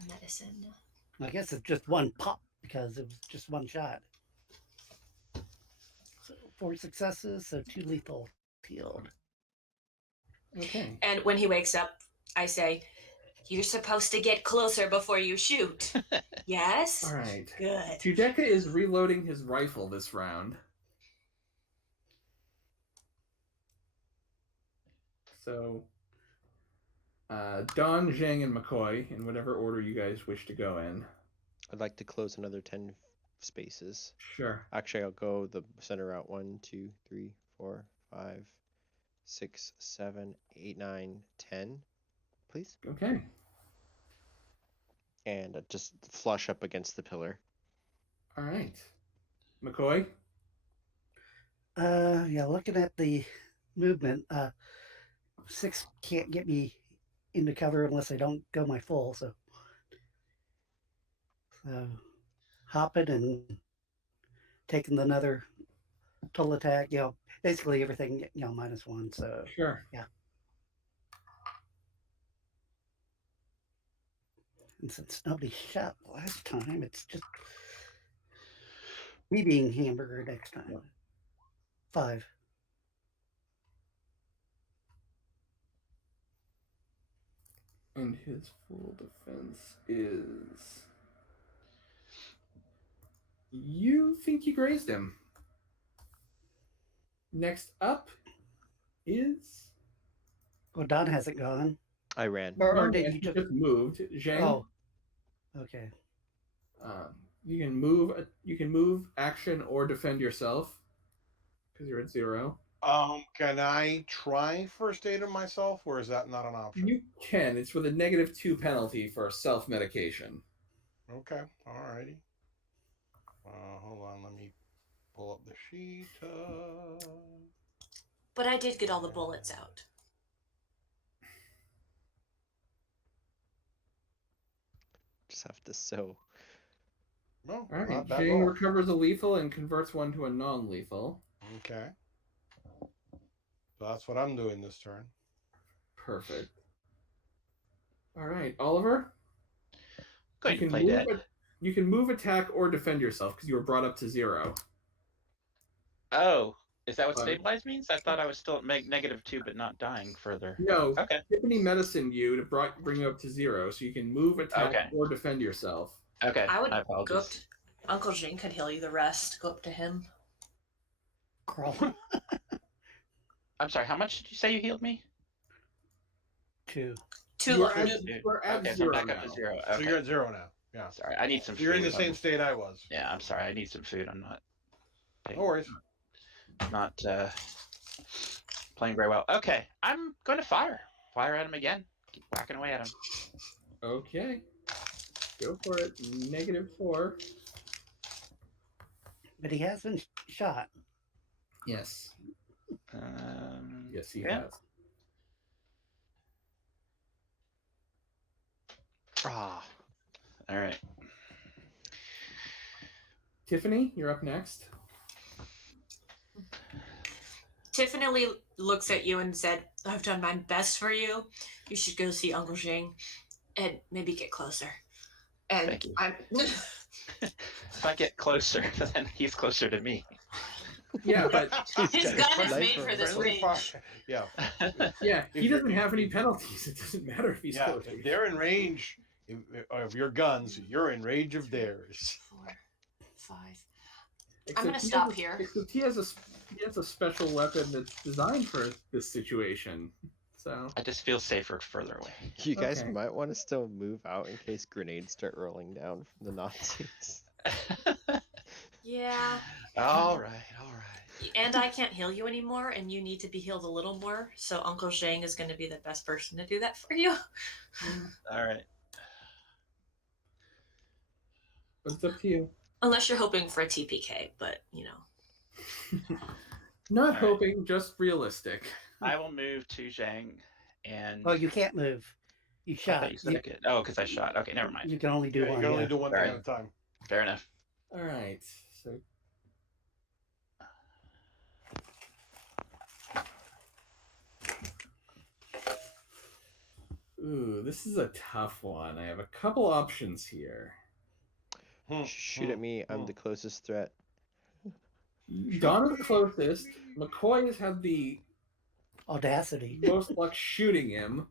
Medicine. I guess it's just one pop because it was just one shot. So 4 successes, so 2 lethal healed. Okay. And when he wakes up, I say, "You're supposed to get closer before you shoot." Yes? All right. Good. Judeka is reloading his rifle this round. So, Don, Zheng, and McCoy, in whatever order you guys wish to go in. I'd like to close another 10 spaces. Sure. Actually, I'll go the center route. 1, 2, 3, 4, 5, 6, 7, 8, 9, 10, please. Okay. And just flush up against the pillar. All right. McCoy? Yeah, looking at the movement, 6 can't get me into cover unless I don't go my full, so hopping and taking another total attack, basically everything, -1, so Sure. yeah. And since nobody shot last time, it's just me being hamburger next time. 5. And his full defense is... You think you grazed him. Next up is... Well, Don hasn't gone. I ran. Or did you just moved? Zheng? Oh, okay. You can move, action, or defend yourself because you're at 0. Can I try first aid on myself, or is that not an option? You can. It's with a -2 penalty for self-medication. Okay, alrighty. Hold on, let me pull up the sheet. But I did get all the bullets out. Just have to sew. No, All right. not bad Zheng roll. recovers a lethal and converts one to a non-lethal. Okay. So that's what I'm doing this turn. Perfect. All right, Oliver. Going to play dead. You can move, attack, or defend yourself because you were brought up to 0. Oh, is that what stabilize means? I thought I was still at -2, but not dying further. No. Okay. Tiffany medicined you to bring you up to 0, so you can move, attack, or defend yourself. Okay. I would my go up apologies. to Uncle Zheng could heal you the rest. Go up to him. Crawl. I'm sorry. How much did you say you healed me? 2. We're at Okay, so 0 I'm back up now. to 0. So Okay. you're at 0 now. Yeah. Sorry, I need some food. You're in the same state I was. Yeah, I'm sorry. I need some food. I'm not. No worries. Not playing very well. Okay, I'm going to fire. Fire at him again. Keep whacking away at him. Okay. Go for it. -4. But he has been shot. Yes. Yes, he yeah. has. Ah. All right. Tiffany, you're up next. Tiffany looks at you and said, I've done my best for you. You should go see Uncle Zheng and maybe get closer. And Thank you. I'm If I get closer, then he's closer to me. Yeah, but his gun is made for this range. Yeah. yeah, he If doesn't you're- have any penalties. It doesn't matter if he's Yeah, close. if they're in range of your guns, you're in range of theirs. 4, 5. Except I'm gonna he stop has a- here. Except he has a special weapon that's designed for this situation. So I just feel safer further away. You guys Okay. might want to still move out in case grenades start rolling down from the Nazis. Yeah. All right. And I can't heal you anymore, and you need to be healed a little more. So Uncle Zheng is going to be the best person to do that for you. All right. but it's up to you. Unless you're hoping for a TPK, but you know. Not All right. hoping, just realistic. I will move to Zheng and. Oh, you can't move. You I shot. thought you said I could. Oh, because I shot. Okay, never mind. You can only do Yeah, you one. can only yeah. do one thing Right. at a time. Fair enough. All right. So ooh, this is a tough one. I have a couple options here. Shoot at me. I'm the closest threat. Don is the closest. McCoy has had the Audacity. most luck shooting him.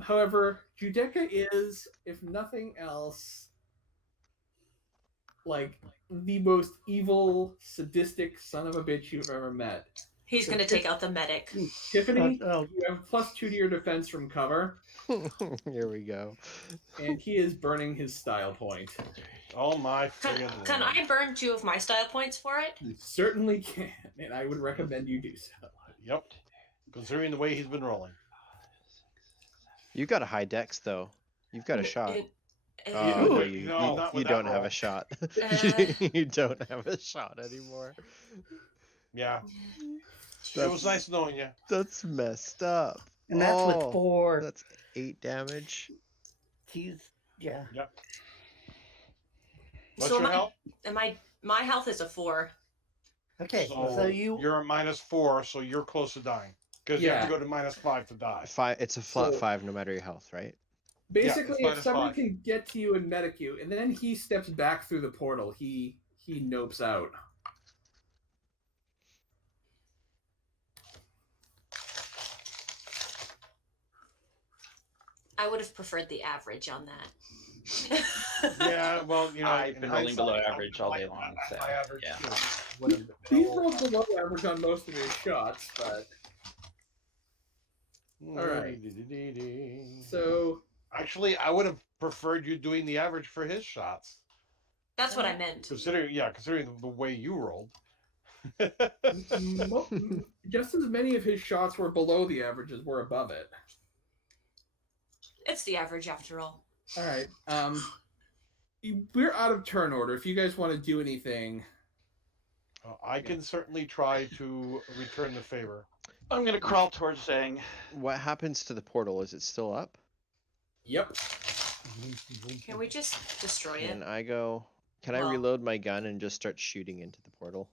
However, Judeka is, if nothing else, like the most evil, sadistic son of a bitch you've ever met. He's going to take out the medic. Tiffany, Oh, you have +2 to your defense from cover, Here we go. and he is burning his style point. Oh my Can, friggin' can Lord. I burn 2 of my style points for it? You certainly can, and I would recommend you do so. Yep. Considering the way he's been rolling. You got a high dex though. You've got a shot. Oh, Ooh, no, no, not you with don't that have roll. a shot. Uh. You don't have a shot anymore. Yeah. That's- It was nice knowing you. That's messed up. and that's with Oh, 4. That's 8 damage. He's yeah. Yep. What's So your my, health? and my health is a 4. Okay, so So you you're at -4, so you're close to dying. Because you have to go to -5 to die. 5. It's a flat So- 5 no matter your health, right? Basically, it's if somebody -5. can get to you and medic you, and then he steps back through the portal, he nopes out. I would have preferred the average on that. Yeah, well, you know, I've in been rolling below hindsight, average all day long, my so, average yeah. too would have been He's low. rolled below average on most of his shots, but all right. So Actually, I would have preferred you doing the average for his shots. That's what I meant. Considering the way you rolled. just as many of his shots were below the average as were above it. It's the average after all. All right. We're out of turn order. If you guys want to do anything, I can certainly try to return the favor. I'm gonna crawl towards Zheng. What happens to the portal? Is it still up? yep. Can we just destroy it? Can I go? Can I Well- reload my gun and just start shooting into the portal?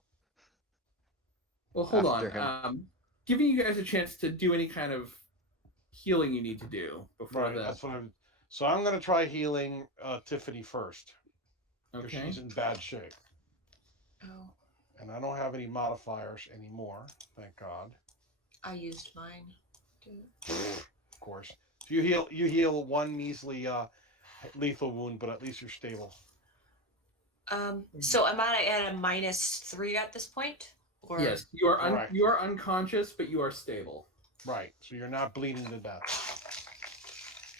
Well, hold After on. Giving you guys a chance to do any kind of healing you need to do before Right, that's what I'm. So I'm going to try healing Tiffany first. Because Okay. she's in bad shape. Oh, And I don't have any modifiers anymore, thank God. I used mine. Of course. So you heal one measly lethal wound, but at least you're stable. So am I at a -3 at this point? Or Yes, you are Correct. you are unconscious, but you are stable. Right. So you're not bleeding to death.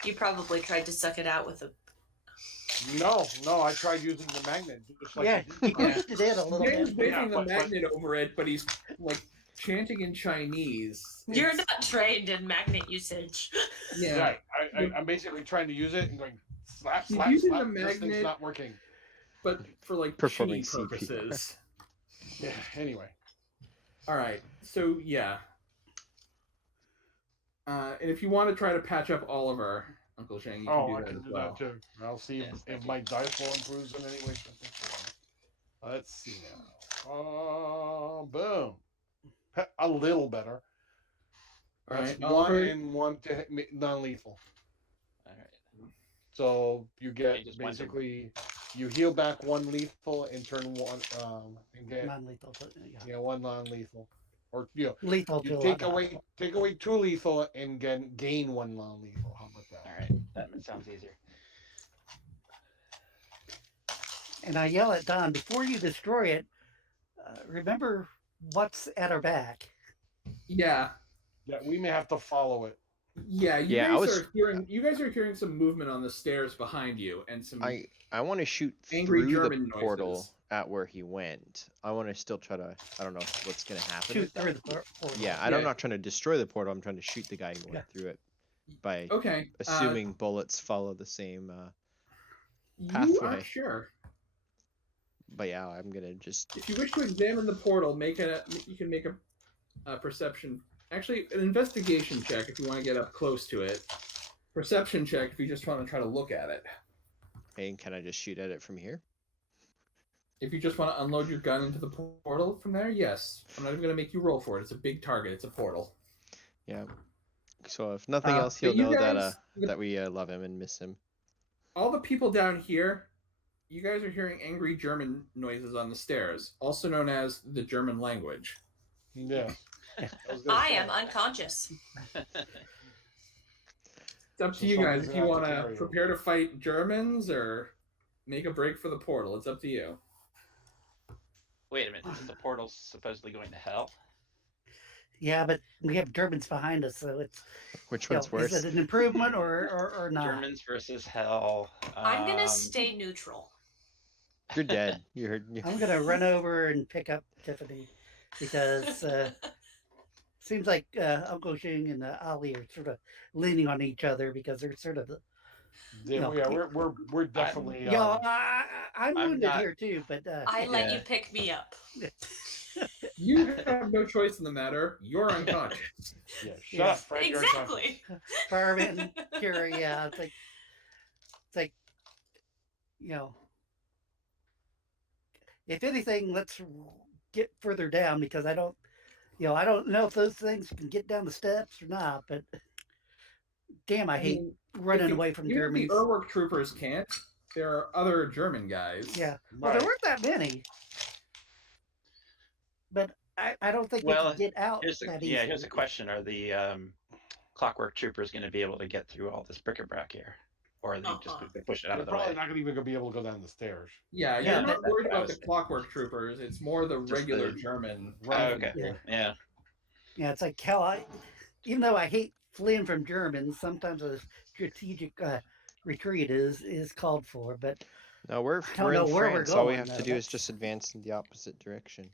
you probably tried to suck it out with a. No, I tried using the magnet. Just like yeah, you he did. pushed it in a little James bit. waving the but- magnet over it, but he's like chanting in Chinese. You're It's- not trained in magnet usage. Yeah. Right. I'm basically trying to use it and going slap, He's slap, using slap. the This thing's magnet- not working. But for like Performing cheating CPR. purposes. Yeah. Anyway. All right. So yeah. And if you want to try to patch up Oliver, Uncle Zheng, you Oh, can I do that can as do well. that too. I'll see Yes, if thank my dice roll improves in any way. Shape, or form. Let's see now. Boom. A little better. That's Right, one Oliver? and one to non-lethal. All right. So you get just one to- basically you heal back one lethal and turn one and get Non-lethal. one non-lethal, or Lethal you to take away two lethal and gain one non-lethal. How about that? All right, that sounds easier. And I yell at Don, before you destroy it, remember what's at our back. Yeah. Yeah, we may have to follow it. Yeah, you guys are hearing some movement on the stairs behind you, and some. I want to shoot angry through German the portal noises. at where he went. I want to still try to. I don't know what's gonna happen. Shoot through the portal. Yeah, I'm not trying to destroy the portal. I'm trying to shoot the guy who went through it by assuming bullets follow the same pathway. You aren't sure. But yeah, I'm gonna just. If you wish to examine the portal, you can make a perception. Actually, an investigation check if you want to get up close to it. Perception check if you just want to try to look at it. Hey, can I just shoot at it from here? If you just want to unload your gun into the portal from there, yes. I'm not even going to make you roll for it. It's a big target. It's a portal. Yeah. So if nothing else, he'll know that we love him and miss him. All the people down here, you guys are hearing angry German noises on the stairs, also known as the German language. Yeah. I am unconscious. It's up to you guys if you want to prepare to fight Germans or make a break for the portal. It's up to you. Wait a minute, isn't the portal supposedly going to hell? Yeah, but we have Germans behind us, so it's. Which one's worse? Is it an improvement or not? Germans versus hell. I'm gonna stay neutral. You're dead. I'm gonna run over and pick up Tiffany because seems like Uncle Zheng and Ollie are sort of leaning on each other because they're sort of. We're definitely. I'm wounded here too, but I let you pick me up. You have no choice in the matter. You're unconscious. Yeah, shut up, Frank. Exactly. Fireman, Carrie, it's like, if anything, let's get further down because I don't know if those things can get down the steps or not, but damn, I hate running away from Germans. The Urwerk troopers can't. There are other German guys. Yeah. Well, there weren't that many. But I don't think they can get out that easily. Yeah, here's a question. Are the clockwork troopers going to be able to get through all this bric-a-brac here? Or are they just push it out of the way? They're probably not even going to be able to go down the stairs. Yeah, you're not worried about the clockwork troopers. It's more the regular German. Right. Okay. Yeah. Yeah, it's like hell. Even though I hate fleeing from Germans, sometimes a strategic retreat is called for. But no, we're in France. All we have to do is just advance in the opposite direction.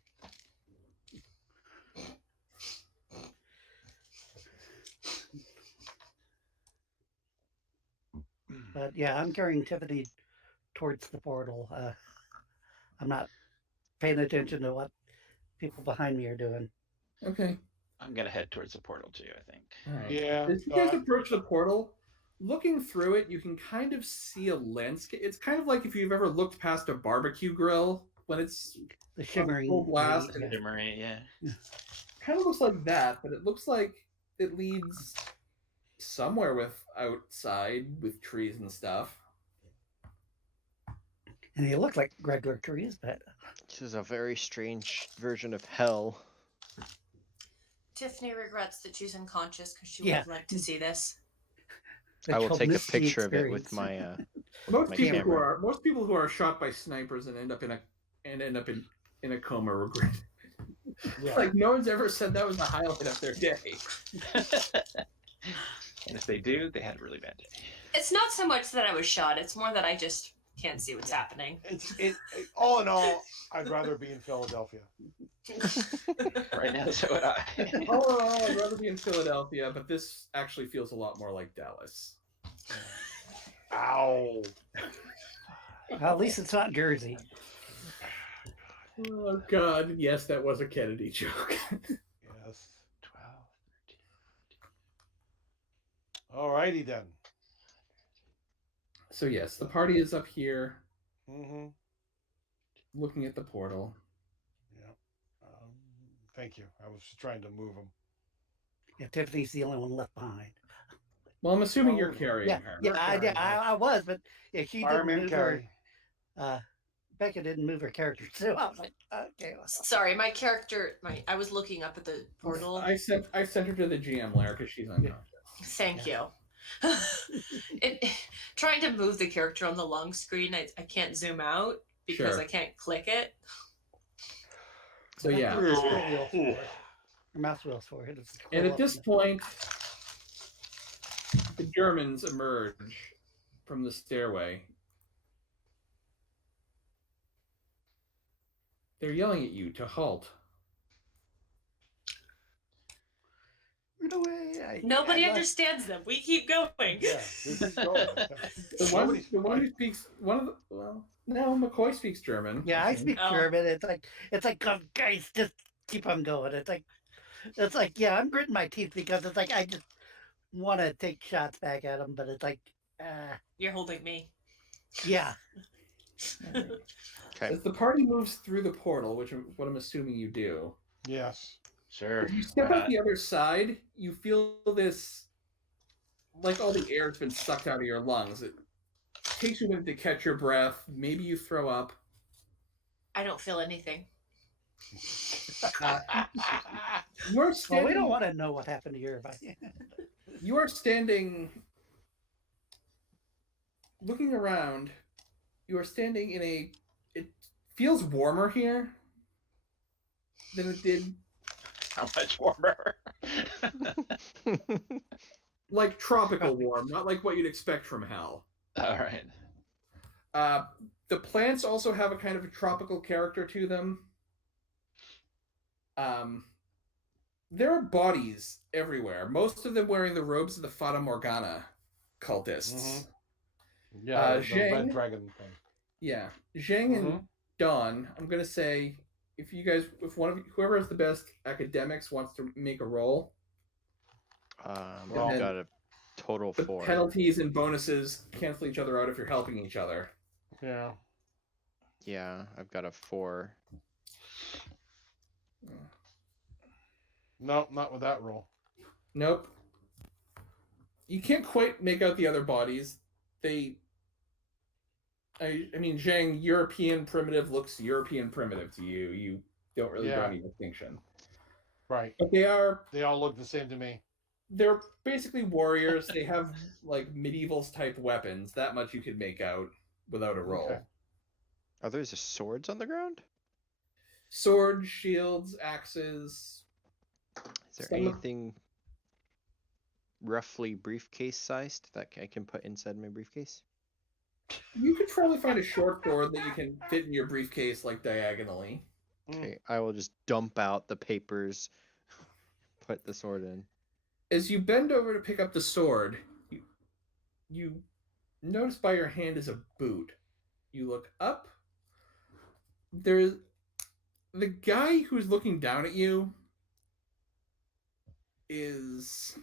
But yeah, I'm carrying Tiffany towards the portal. I'm not paying attention to what people behind me are doing. Okay. I'm going to head towards the portal too, I think. Right. Yeah. As you guys approach the portal, looking through it, you can kind of see a landscape. It's kind of like if you've ever looked past a barbecue grill when it's the shimmering full blast. Shimmering, yeah. Kind of looks like that, but it looks like it leads somewhere outside with trees and stuff. And they look like regular trees, but this is a very strange version of hell. Tiffany regrets that she's unconscious because she would have liked to see this. I will take a picture of it with my most people camera. Most people who are shot by snipers and end up in a coma regret. Yeah. Like no one's ever said that was the highlight of their day. And if they do, they had a really bad day. It's not so much that I was shot; it's more that I just can't see what's happening. All in all, I'd rather be in Philadelphia. Right now, so would I. All in all, I'd rather be in Philadelphia, but this actually feels a lot more like Dallas. Ow. Well, at least it's not Jersey. Oh, God. Yes, that was a Kennedy joke. Yes. 12. Alrighty then. So, yes, the party is up here. Mm-hmm. looking at the portal. Yeah. Thank you. I was just trying to move him. Yeah, Tiffany's the only one left behind. Well, I'm assuming you're carrying Yeah, her. I was, but yeah, she didn't Fireman move carry. her. Becca didn't move her character, so I was like, okay. Sorry, my character. I was looking up at the portal. I sent her to the GM layer because she's unconscious. Thank you. Trying to move the character on the long screen, I can't zoom out because I can't click it. So yeah. Mouse wheels for it. And at this point, the Germans emerge from the stairway. They're yelling at you to halt. Nobody understands them. We keep going. Yeah, we keep going. The one who speaks no, McCoy speaks German. Yeah, I speak German. It's like, guys, just keep on going. It's like, yeah, I'm gritting my teeth because it's like I just want to take shots back at them, but it's like, you're holding me. Yeah. Okay. As the party moves through the portal, which is what I'm assuming you do. Yes. Sure. If you step out the other side, you feel this, like all the air has been sucked out of your lungs. It takes you a minute to catch your breath. Maybe you throw up. I don't feel anything. You're standing, well, we don't want to know what happened to your body. You are standing, looking around. You are standing in a. It feels warmer here than it did. How much warmer? Like tropical warm, not like what you'd expect from hell. All right. The plants also have a kind of a tropical character to them. There are bodies everywhere, most of them wearing the robes of the Fata Morgana cultists. Mm-hmm. Yeah, the Zheng, red dragon thing. Yeah, Zheng and Dawn. I'm gonna say if one of you, whoever has the best academics wants to make a roll. I've got a total 4. Penalties and bonuses cancel each other out if you're helping each other. Yeah. Yeah, I've got a 4. Nope, not with that roll. Nope. You can't quite make out the other bodies. I mean, Zheng, European primitive looks European primitive to you. You don't really draw any distinction. Right. But they all look the same to me. They're basically warriors. They have like medieval type weapons. That much you could make out without a roll. Okay. Are there swords on the ground? Swords, shields, axes. Is there anything roughly briefcase sized that I can put inside my briefcase? You could probably find a short sword that you can fit in your briefcase like diagonally. Okay, I will just dump out the papers, put the sword in. As you bend over to pick up the sword, you notice by your hand is a boot. You look up. There's the guy who's looking down at you is...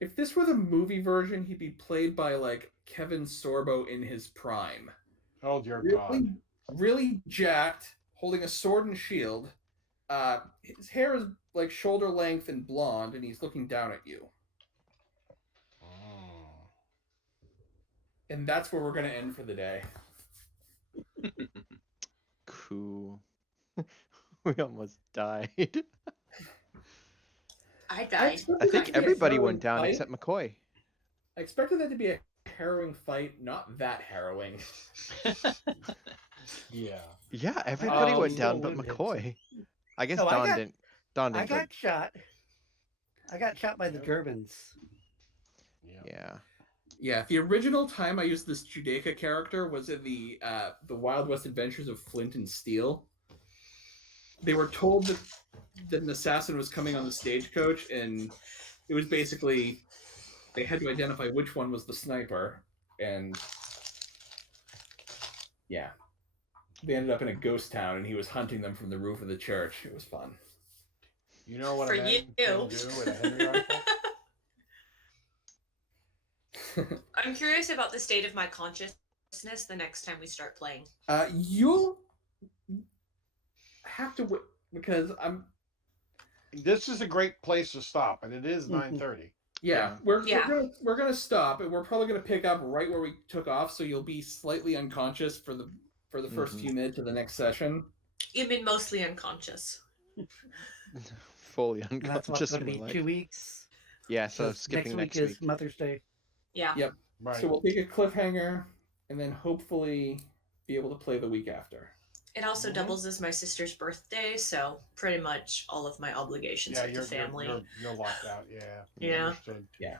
If this were the movie version, he'd be played by like Kevin Sorbo in his prime. Oh dear God. Really jacked, holding a sword and shield. His hair is like shoulder length and blonde, and he's looking down at you. And that's where we're going to end for the day. Cool. We almost died. I died. I think everybody went down except McCoy. I expected that to be a harrowing fight, not that harrowing. Yeah. Yeah, everybody went down but McCoy. I guess Don didn't. I got shot. I got shot by the Germans. Yeah. Yeah, the original time I used this Judaica character was in the Wild West Adventures of Flint and Steel. They were told that an assassin was coming on the stagecoach, and it was basically they had to identify which one was the sniper, and yeah, they ended up in a ghost town, and he was hunting them from the roof of the church. It was fun. You know what For a man you. can do with a Henry rifle? I'm curious about the state of my consciousness nervousness the next time we start playing? You'll have to wait because I'm. This is a great place to stop, and it is 9:30. Yeah, we're gonna stop, and we're probably gonna pick up right where we took off. So you'll be slightly unconscious for the first few minutes of the next session. You mean mostly unconscious? Fully unconscious. That's what's going to be 2 weeks. Yeah, so skipping next week is Mother's Day. Yeah. Yep. Right. So we'll take a cliffhanger, and then hopefully be able to play the week after. It also doubles as my sister's birthday, so pretty much all of my obligations with the family. You're locked out. Yeah. Yeah. Understood. Yeah.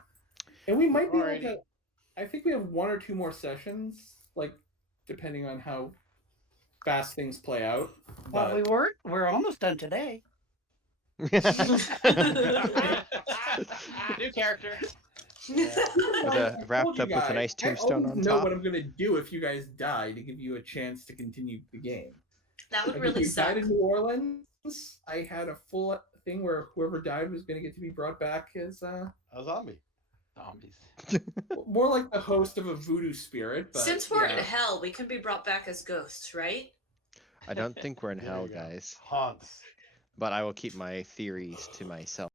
And we might be able to. I think we have 1 or 2 more sessions, like depending on how fast things play out. Well, we're almost done today. New character. Wrapped up with a nice tombstone on top. I know what I'm gonna do if you guys die to give you a chance to continue the game. That would like really if you suck. died in New Orleans, I had a full thing where whoever died was gonna get to be brought back as a zombie. Zombies. More like the host of a voodoo spirit. But, Since we're in hell, we can be brought back as ghosts, right? I don't think we're in hell, guys. Haunts. But I will keep my theories to myself.